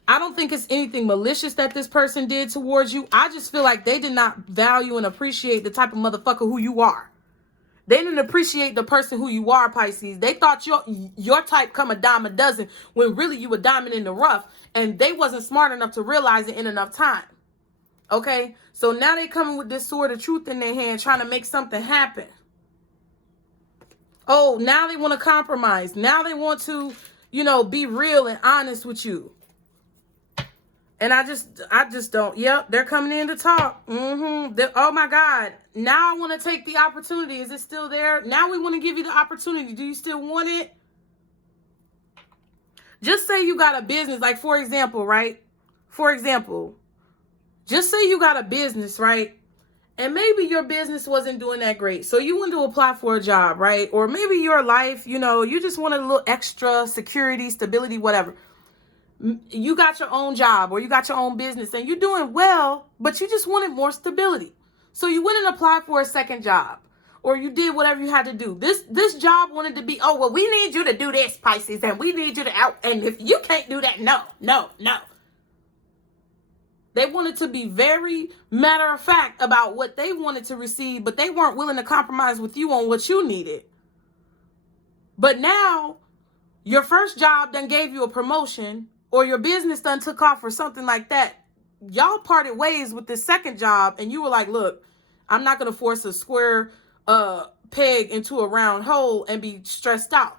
I don't think it's anything malicious that this person did towards you. I just feel like they did not value and appreciate the type of motherfucker who you are. They didn't appreciate the person who you are, Pisces. They thought your type come a dime a dozen when really you a diamond in the rough. And they wasn't smart enough to realize it in enough time. Okay? So now they coming with this sword of truth in their hand trying to make something happen. Oh, now they want to compromise. Now they want to, be real and honest with you. And I just don't. Yep, they're coming in to talk. Oh my God. Now I want to take the opportunity. Is it still there? Now we want to give you the opportunity. Do you still want it? Just say you got a business. Like, for example, right? For example, just say you got a business, right? And maybe your business wasn't doing that great. So you wanted to apply for a job, right? Or maybe your life, you just wanted a little extra security, stability, whatever. You got your own job or you got your own business and you're doing well, but you just wanted more stability. So you went and applied for a second job, or you did whatever you had to do. This job wanted to be, oh, well, we need you to do this, Pisces, and we need you to out. And if you can't do that, no. They wanted to be very matter of fact about what they wanted to receive, but they weren't willing to compromise with you on what you needed. But now your first job done gave you a promotion, or your business done took off or something like that. Y'all parted ways with this second job, and you were like, look, I'm not going to force a square peg into a round hole and be stressed out.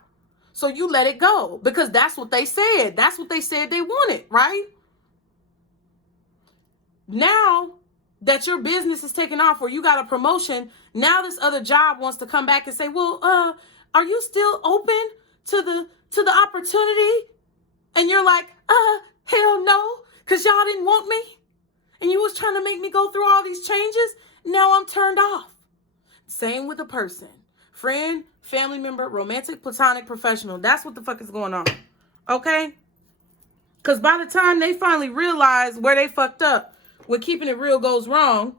So you let it go because that's what they said. That's what they said they wanted, right? Now that your business is taking off or you got a promotion, now this other job wants to come back and say, well, are you still open to the opportunity? And you're like, hell no, because y'all didn't want me. And you was trying to make me go through all these changes. Now I'm turned off. Same with a person. Friend, family member, romantic, platonic, professional. That's what the fuck is going on. Okay? Because by the time they finally realize where they fucked up, when keeping it real goes wrong,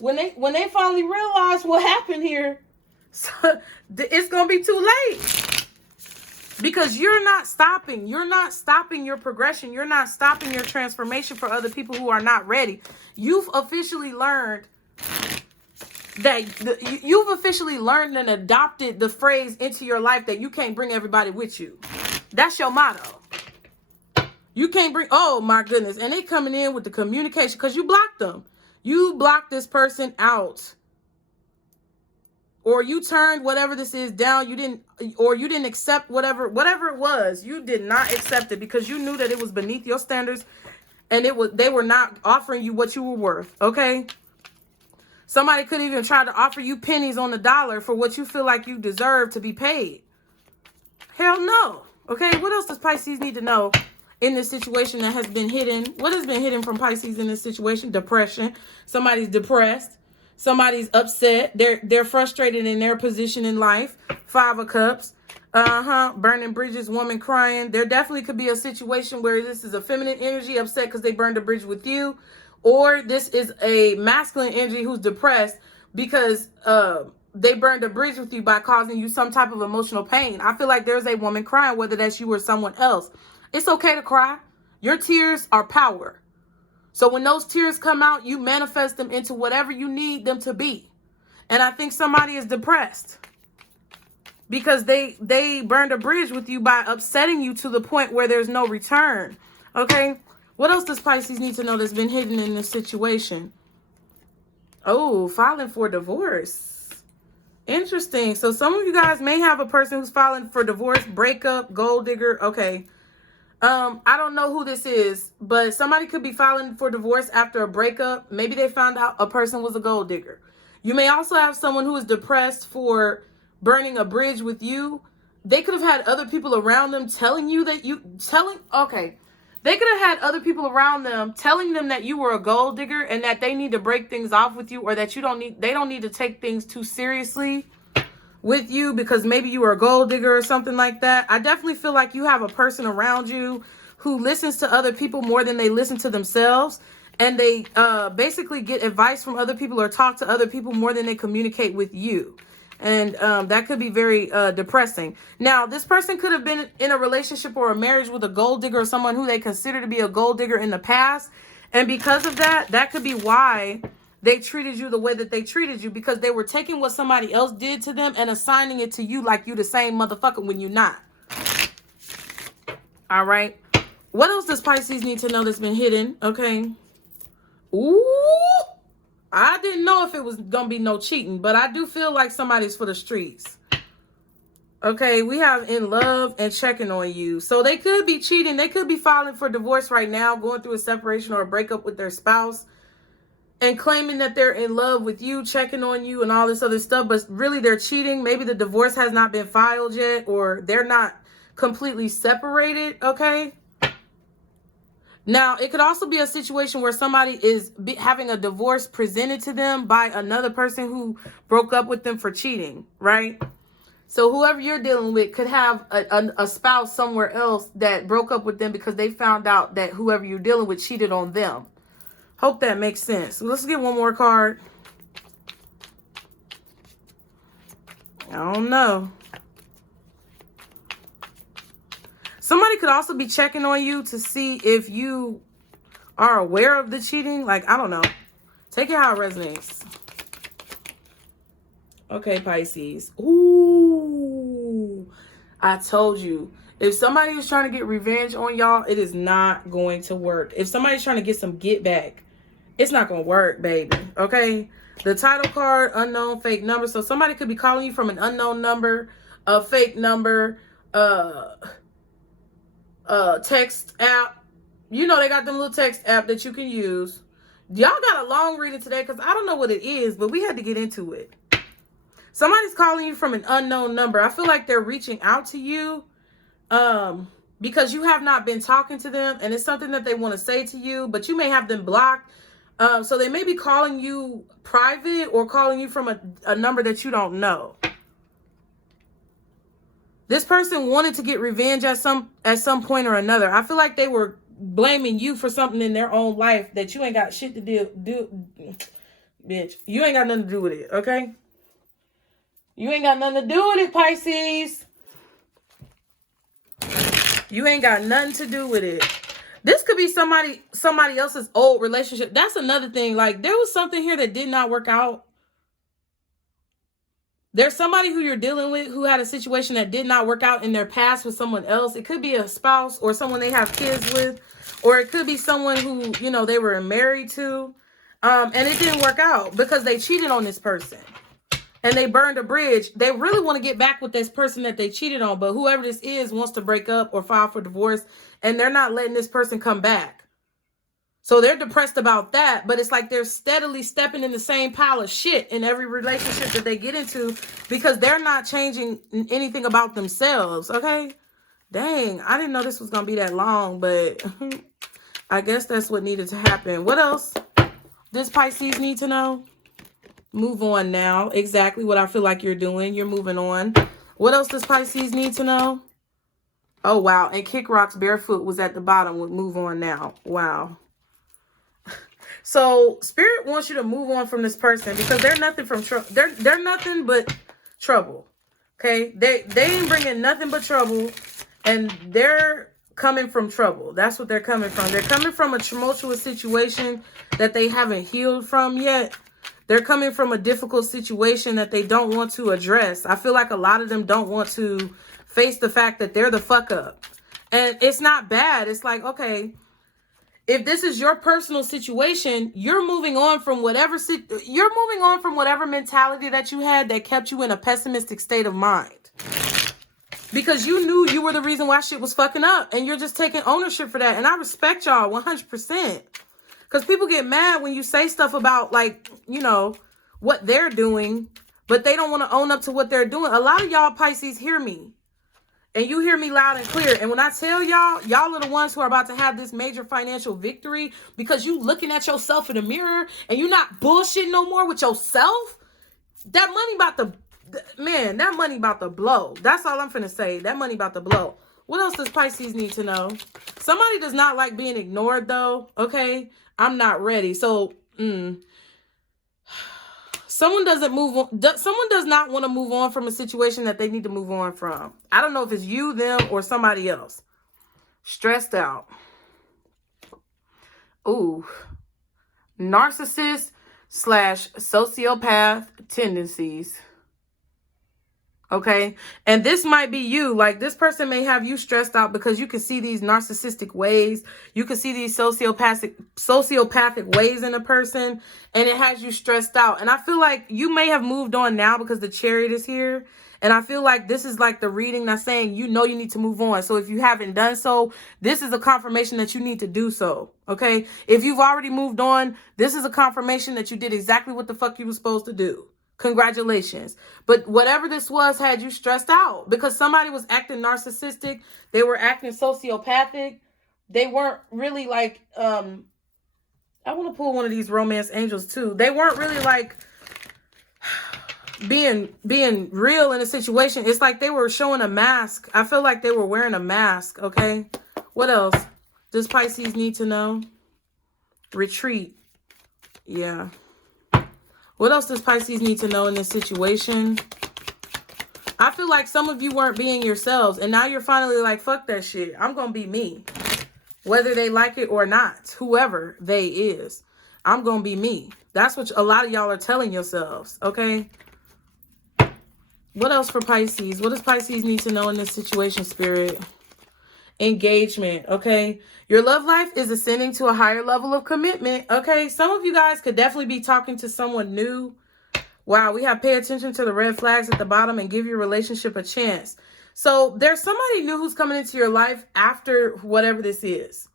when they finally realize what happened here, it's going to be too late. Because you're not stopping. You're not stopping your progression. You're not stopping your transformation for other people who are not ready. You've officially learned and adopted the phrase into your life that you can't bring everybody with you. That's your motto. You can't bring, oh my goodness. And they coming in with the communication because you blocked them. You blocked this person out. Or you turned whatever this is down. You didn't accept whatever it was. You did not accept it because you knew that it was beneath your standards and they were not offering you what you were worth. Okay. Somebody could even try to offer you pennies on the dollar for what you feel like you deserve to be paid. Hell no. Okay. What else does Pisces need to know in this situation that has been hidden? What has been hidden from Pisces in this situation? Depression. Somebody's depressed. Somebody's upset. They're frustrated in their position in life. 5 of Cups. Burning bridges, woman crying. There definitely could be a situation where this is a feminine energy upset because they burned a bridge with you. Or this is a masculine energy who's depressed because they burned a bridge with you by causing you some type of emotional pain. I feel like there's a woman crying, whether that's you or someone else. It's okay to cry. Your tears are power. So when those tears come out, you manifest them into whatever you need them to be. And I think somebody is depressed because they burned a bridge with you by upsetting you to the point where there's no return. Okay. What else does Pisces need to know that's been hidden in this situation? Oh, filing for divorce. Interesting. So some of you guys may have a person who's filing for divorce, breakup, gold digger. Okay. I don't know who this is, but somebody could be filing for divorce after a breakup. Maybe they found out a person was a gold digger. You may also have someone who is depressed for burning a bridge with you. They could have had other people around them telling you that they could have had other people around them telling them that you were a gold digger and that they need to break things off with you, or that they don't need to take things too seriously with you because maybe you were a gold digger or something like that. I definitely feel like you have a person around you who listens to other people more than they listen to themselves. And they basically get advice from other people or talk to other people more than they communicate with you. And that could be very depressing. Now, this person could have been in a relationship or a marriage with a gold digger or someone who they consider to be a gold digger in the past. And because of that, that could be why they treated you the way that they treated you, because they were taking what somebody else did to them and assigning it to you like you the same motherfucker when you're not. All right. What else does Pisces need to know that's been hidden? Okay. Ooh. I didn't know if it was going to be no cheating, but I do feel like somebody's for the streets. Okay, we have in love and checking on you. So they could be cheating. They could be filing for divorce right now, going through a separation or a breakup with their spouse and claiming that they're in love with you, checking on you and all this other stuff. But really they're cheating. Maybe the divorce has not been filed yet, or they're not completely separated. Okay. Now, it could also be a situation where somebody is having a divorce presented to them by another person who broke up with them for cheating, right? So whoever you're dealing with could have a spouse somewhere else that broke up with them because they found out that whoever you're dealing with cheated on them. Hope that makes sense. Let's get one more card. I don't know. Somebody could also be checking on you to see if you are aware of the cheating. Like, I don't know. Take it how it resonates. Okay, Pisces. Ooh, I told you. If somebody is trying to get revenge on y'all, it is not going to work. If somebody's trying to get some get back, it's not going to work, baby. Okay? The title card, unknown fake number. So somebody could be calling you from an unknown number, a fake number, text app. You know they got them little text app that you can use. Y'all got a long reading today because I don't know what it is, but we had to get into it. Somebody's calling you from an unknown number. I feel like they're reaching out to you because you have not been talking to them, and it's something that they want to say to you, but you may have them blocked. So they may be calling you private or calling you from a number that you don't know. This person wanted to get revenge at some point or another. I feel like they were blaming you for something in their own life that you ain't got shit to do. Bitch, you ain't got nothing to do with it, okay? You ain't got nothing to do with it, Pisces. You ain't got nothing to do with it. This could be somebody else's old relationship. That's another thing. Like, there was something here that did not work out. There's somebody who you're dealing with who had a situation that did not work out in their past with someone else. It could be a spouse or someone they have kids with, or it could be someone who, you know, they were married to, and it didn't work out because they cheated on this person and they burned a bridge. They really want to get back with this person that they cheated on, but whoever this is wants to break up or file for divorce, and they're not letting this person come back. So they're depressed about that, but it's like they're steadily stepping in the same pile of shit in every relationship that they get into because they're not changing anything about themselves, okay? Dang, I didn't know this was going to be that long, but I guess that's what needed to happen. What else does Pisces need to know? Move on now. Exactly what I feel like you're doing. You're moving on. What else does Pisces need to know? Oh, wow. And Kick Rocks Barefoot was at the bottom with move on now. Wow. So Spirit wants you to move on from this person because they're nothing from trouble. They're nothing but trouble. Okay, they ain't bringing nothing but trouble, and they're coming from trouble. That's what they're coming from. They're coming from a tumultuous situation that they haven't healed from yet. They're coming from a difficult situation that they don't want to address. I feel like a lot of them don't want to face the fact that they're the fuck up, and it's not bad. It's like, okay, if this is your personal situation, you're moving on from whatever mentality that you had that kept you in a pessimistic state of mind. Because you knew you were the reason why shit was fucking up, and you're just taking ownership for that. And I respect y'all 100%. Because people get mad when you say stuff about, like, you know, what they're doing, but they don't want to own up to what they're doing. A lot of y'all Pisces hear me. And you hear me loud and clear. And when I tell y'all, y'all are the ones who are about to have this major financial victory because you looking at yourself in the mirror and you're not bullshitting no more with yourself. That money about to, man, that money about to blow. That's all I'm finna say. That money about to blow. What else does Pisces need to know? Somebody does not like being ignored, though. Okay? I'm not ready. So, someone doesn't move on. Someone does not want to move on from a situation that they need to move on from. I don't know if it's you, them, or somebody else. Stressed out. Ooh. Narcissist / sociopath tendencies. Okay. And this might be you. Like, this person may have you stressed out because you can see these narcissistic ways. You can see these sociopathic ways in a person, and it has you stressed out. And I feel like you may have moved on now because the Chariot is here. And I feel like this is like the reading that's saying, you know, you need to move on. So if you haven't done so, this is a confirmation that you need to do so. Okay. If you've already moved on, this is a confirmation that you did exactly what the fuck you were supposed to do. Congratulations. But whatever this was had you stressed out because somebody was acting narcissistic. They were acting sociopathic. They weren't really like, I want to pull one of these romance angels too. They weren't really like, being real in a situation. It's like they were showing a mask. I feel like they were wearing a mask, okay? What else does Pisces need to know? Retreat. Yeah. What else does Pisces need to know in this situation? I feel like some of you weren't being yourselves, and now you're finally like, fuck that shit. I'm going to be me. Whether they like it or not, whoever they is, I'm going to be me. That's what a lot of y'all are telling yourselves, okay? What else for Pisces? What does Pisces need to know in this situation, Spirit? Engagement, okay? Your love life is ascending to a higher level of commitment, okay? Some of you guys could definitely be talking to someone new. Wow, we have pay attention to the red flags at the bottom and give your relationship a chance. So there's somebody new who's coming into your life after whatever this is.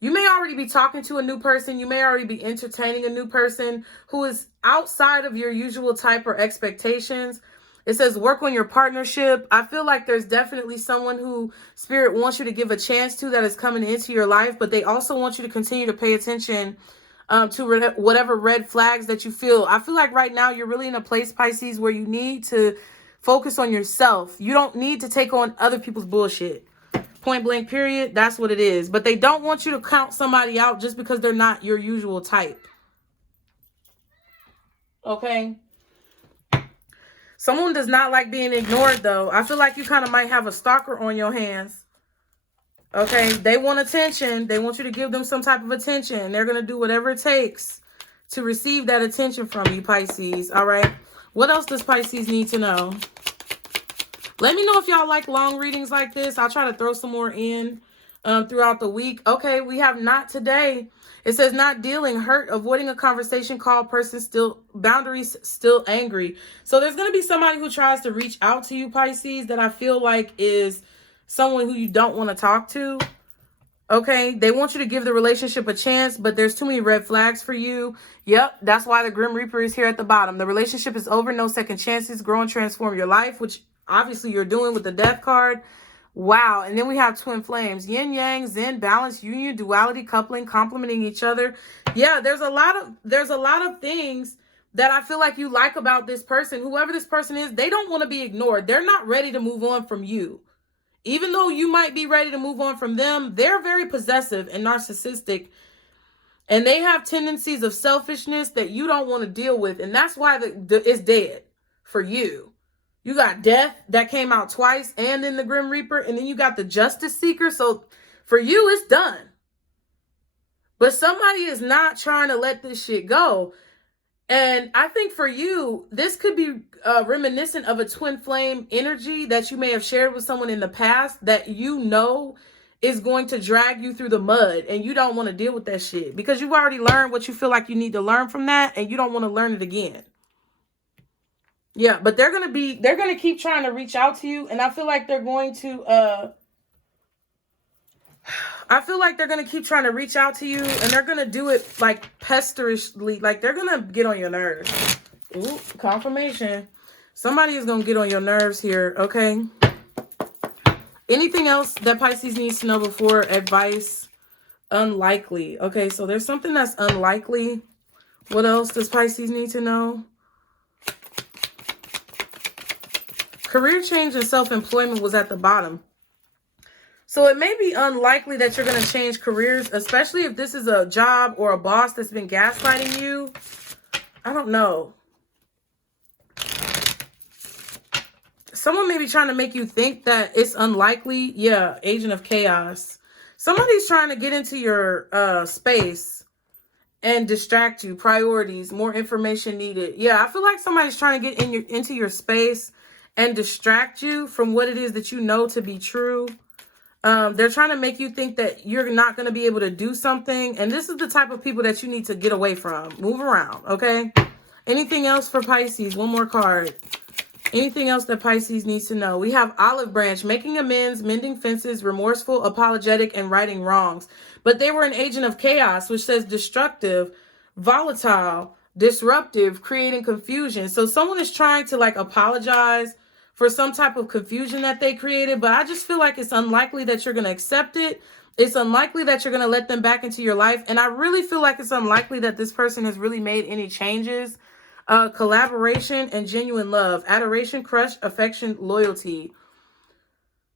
You may already be talking to a new person. You may already be entertaining a new person who is outside of your usual type or expectations. It says work on your partnership. I feel like there's definitely someone who Spirit wants you to give a chance to that is coming into your life, but they also want you to continue to pay attention to whatever red flags that you feel. I feel like right now you're really in a place, Pisces, where you need to focus on yourself. You don't need to take on other people's bullshit. Point blank, period. That's what it is. But they don't want you to count somebody out just because they're not your usual type. Okay? Someone does not like being ignored, though. I feel like you kind of might have a stalker on your hands. Okay? They want attention. They want you to give them some type of attention. They're going to do whatever it takes to receive that attention from you, Pisces. All right? What else does Pisces need to know? Let me know if y'all like long readings like this. I'll try to throw some more in throughout the week. Okay, we have not today. It says not dealing, hurt, avoiding a conversation, call, person still, boundaries, still angry. So there's going to be somebody who tries to reach out to you, Pisces, that I feel like is someone who you don't want to talk to. Okay, they want you to give the relationship a chance, but there's too many red flags for you. Yep, that's why the Grim Reaper is here at the bottom. The relationship is over, no second chances, grow and transform your life, which obviously you're doing with the Death card. Wow. And then we have twin flames, yin yang, zen, balance, union, duality, coupling, complementing each other. Yeah, there's a lot of things that I feel like you like about this person. Whoever this person is, they don't want to be ignored. They're not ready to move on from you. Even though you might be ready to move on from them, they're very possessive and narcissistic. And they have tendencies of selfishness that you don't want to deal with. And that's why it's dead for you. You got death that came out twice and in the Grim Reaper. And then you got the Justice Seeker. So for you, it's done. But somebody is not trying to let this shit go. And I think for you, this could be reminiscent of a twin flame energy that you may have shared with someone in the past that you know is going to drag you through the mud. And you don't want to deal with that shit because you've already learned what you feel like you need to learn from that. And you don't want to learn it again. Yeah, but they're going to keep trying to reach out to you. And I feel like they're going to, keep trying to reach out to you, and they're going to do it like pesterishly. Like they're going to get on your nerves. Ooh, confirmation. Somebody is going to get on your nerves here. Okay. Anything else that Pisces needs to know before advice? Unlikely. Okay. So there's something that's unlikely. What else does Pisces need to know? Career change and self-employment was at the bottom. So it may be unlikely that you're going to change careers, especially if this is a job or a boss that's been gaslighting you. I don't know. Someone may be trying to make you think that it's unlikely. Yeah, Agent of Chaos. Somebody's trying to get into your space and distract you. Priorities, more information needed. Yeah, I feel like somebody's trying to get into your space and distract you from what it is that you know to be true. They're trying to make you think that you're not going to be able to do something. And this is the type of people that you need to get away from. Move around, okay? Anything else for Pisces? One more card. Anything else that Pisces needs to know? We have Olive Branch, making amends, mending fences, remorseful, apologetic, and righting wrongs. But they were an Agent of Chaos, which says destructive, volatile, disruptive, creating confusion. So someone is trying to like apologize for some type of confusion that they created, but I just feel like it's unlikely that you're going to accept it. It's unlikely that you're going to let them back into your life. And I really feel like it's unlikely that this person has really made any changes. Collaboration and genuine love. Adoration, crush, affection, loyalty.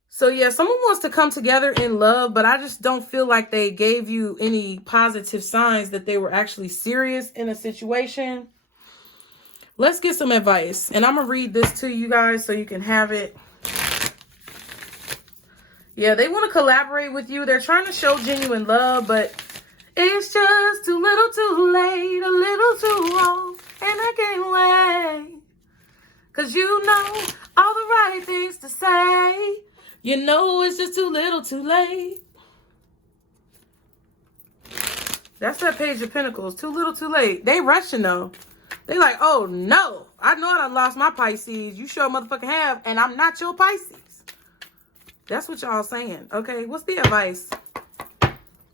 So yeah, someone wants to come together in love, but I just don't feel like they gave you any positive signs that they were actually serious in a situation. Let's get some advice. And I'm going to read this to you guys so you can have it. Yeah, they want to collaborate with you. They're trying to show genuine love, but it's just too little too late, a little too long, and I can't wait. 'Cause you know all the right things to say. You know it's just too little too late. That's that Page of Pentacles. Too little too late. They rushing though. They like, oh no, I know I done lost my Pisces. You sure motherfucking have, and I'm not your Pisces. That's what y'all saying. Okay, what's the advice?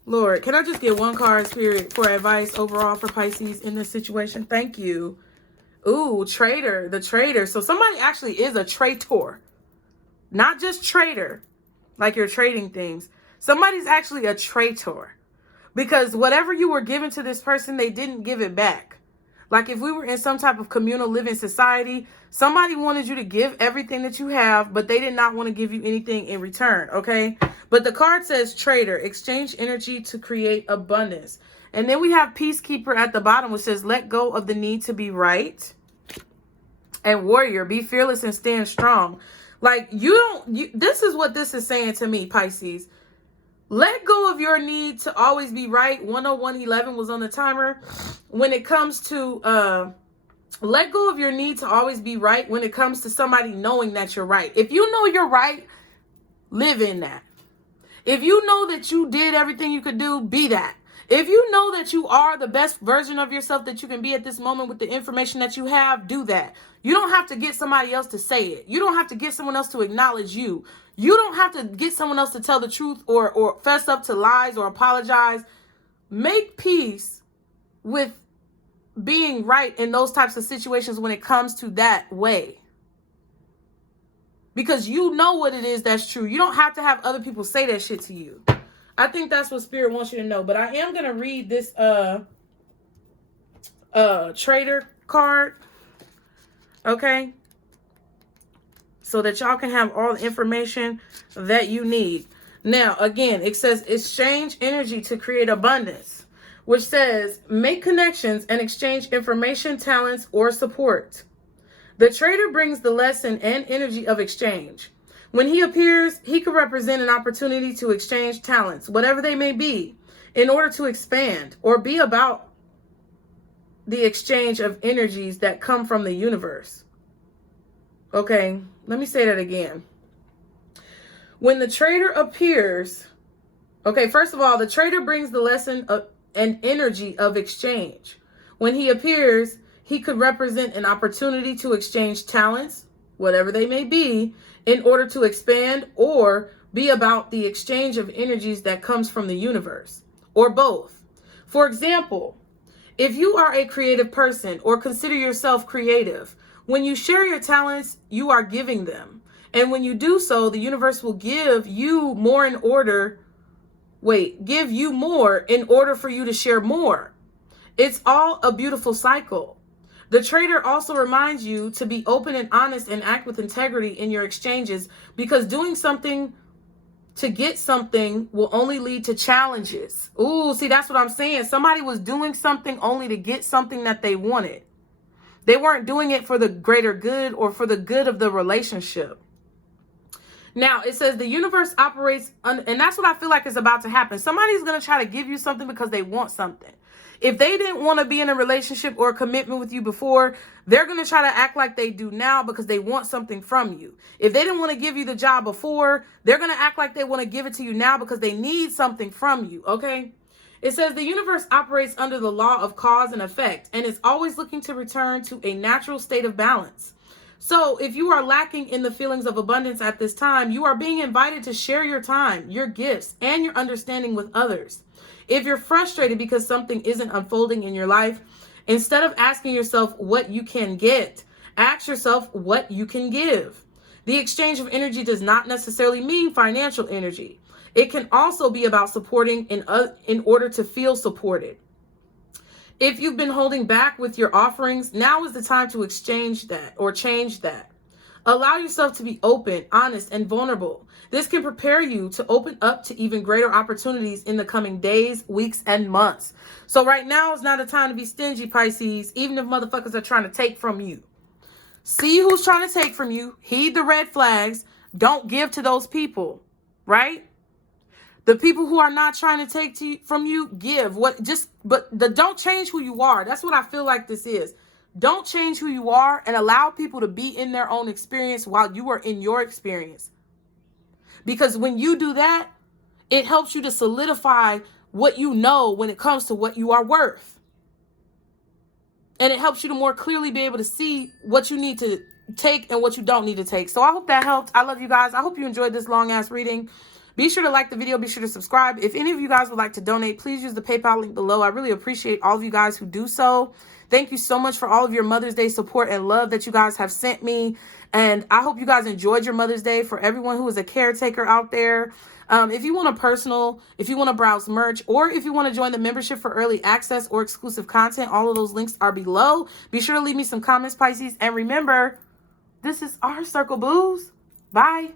Lord, can I just get one card, Spirit, for advice overall for Pisces in this situation? Thank you. Ooh, traitor, the traitor. So somebody actually is a traitor. Not just trader, like you're trading things. Somebody's actually a traitor. Because whatever you were given to this person, they didn't give it back. Like if we were in some type of communal living society, somebody wanted you to give everything that you have, but they did not want to give you anything in return, okay? But the card says trader, exchange energy to create abundance. And then we have peacekeeper at the bottom, which says let go of the need to be right. And warrior, be fearless and stand strong. Like this is what this is saying to me, Pisces. Let go of your need to always be right. 10111 was on the timer. When it comes to, let go of your need to always be right when it comes to somebody knowing that you're right. If you know you're right, live in that. If you know that you did everything you could do, be that. If you know that you are the best version of yourself that you can be at this moment with the information that you have, do that. You don't have to get somebody else to say it. You don't have to get someone else to acknowledge you. You don't have to get someone else to tell the truth or fess up to lies or apologize. Make peace with being right in those types of situations when it comes to that way. Because you know what it is that's true. You don't have to have other people say that shit to you. I think that's what Spirit wants you to know. But I am going to read this trader card. Okay? So that y'all can have all the information that you need. Now, again, it says exchange energy to create abundance, which says make connections and exchange information, talents, or support. The trader brings the lesson and energy of exchange. When he appears, he could represent an opportunity to exchange talents, whatever they may be, in order to expand or be about the exchange of energies that come from the universe. Okay, let me say that again. When the trader appears, okay, first of all, the trader brings the lesson of and energy of exchange. When he appears, he could represent an opportunity to exchange talents, whatever they may be, in order to expand or be about the exchange of energies that comes from the universe, or both. For example, if you are a creative person or consider yourself creative, when you share your talents, you are giving them. And when you do so, the universe will give you more in order for you to share more. It's all a beautiful cycle. The trader also reminds you to be open and honest and act with integrity in your exchanges, because doing something to get something will only lead to challenges. Ooh, see, that's what I'm saying. Somebody was doing something only to get something that they wanted. They weren't doing it for the greater good or for the good of the relationship. Now, it says the universe operates, and that's what I feel like is about to happen. Somebody's going to try to give you something because they want something. If they didn't want to be in a relationship or a commitment with you before, they're going to try to act like they do now because they want something from you. If they didn't want to give you the job before, they're going to act like they want to give it to you now because they need something from you, okay? It says the universe operates under the law of cause and effect, and is always looking to return to a natural state of balance. So if you are lacking in the feelings of abundance at this time, you are being invited to share your time, your gifts, and your understanding with others. If you're frustrated because something isn't unfolding in your life, instead of asking yourself what you can get, ask yourself what you can give. The exchange of energy does not necessarily mean financial energy. It can also be about supporting in order to feel supported. If you've been holding back with your offerings, now is the time to exchange that or change that. Allow yourself to be open, honest, and vulnerable. This can prepare you to open up to even greater opportunities in the coming days, weeks, and months. So right now is not a time to be stingy, Pisces, even if motherfuckers are trying to take from you. See who's trying to take from you. Heed the red flags. Don't give to those people, right? The people who are not trying to take from you, give. Don't change who you are. That's what I feel like this is. Don't change who you are and allow people to be in their own experience while you are in your experience. Because when you do that, it helps you to solidify what you know when it comes to what you are worth. And it helps you to more clearly be able to see what you need to take and what you don't need to take. So I hope that helped. I love you guys. I hope you enjoyed this long ass reading. Be sure to like the video. Be sure to subscribe. If any of you guys would like to donate, please use the PayPal link below. I really appreciate all of you guys who do so. Thank you so much for all of your Mother's Day support and love that you guys have sent me. And I hope you guys enjoyed your Mother's Day. For everyone who is a caretaker out there, if you want if you want to browse merch, or if you want to join the membership for early access or exclusive content, all of those links are below. Be sure to leave me some comments, Pisces. And remember, this is our circle, booze. Bye.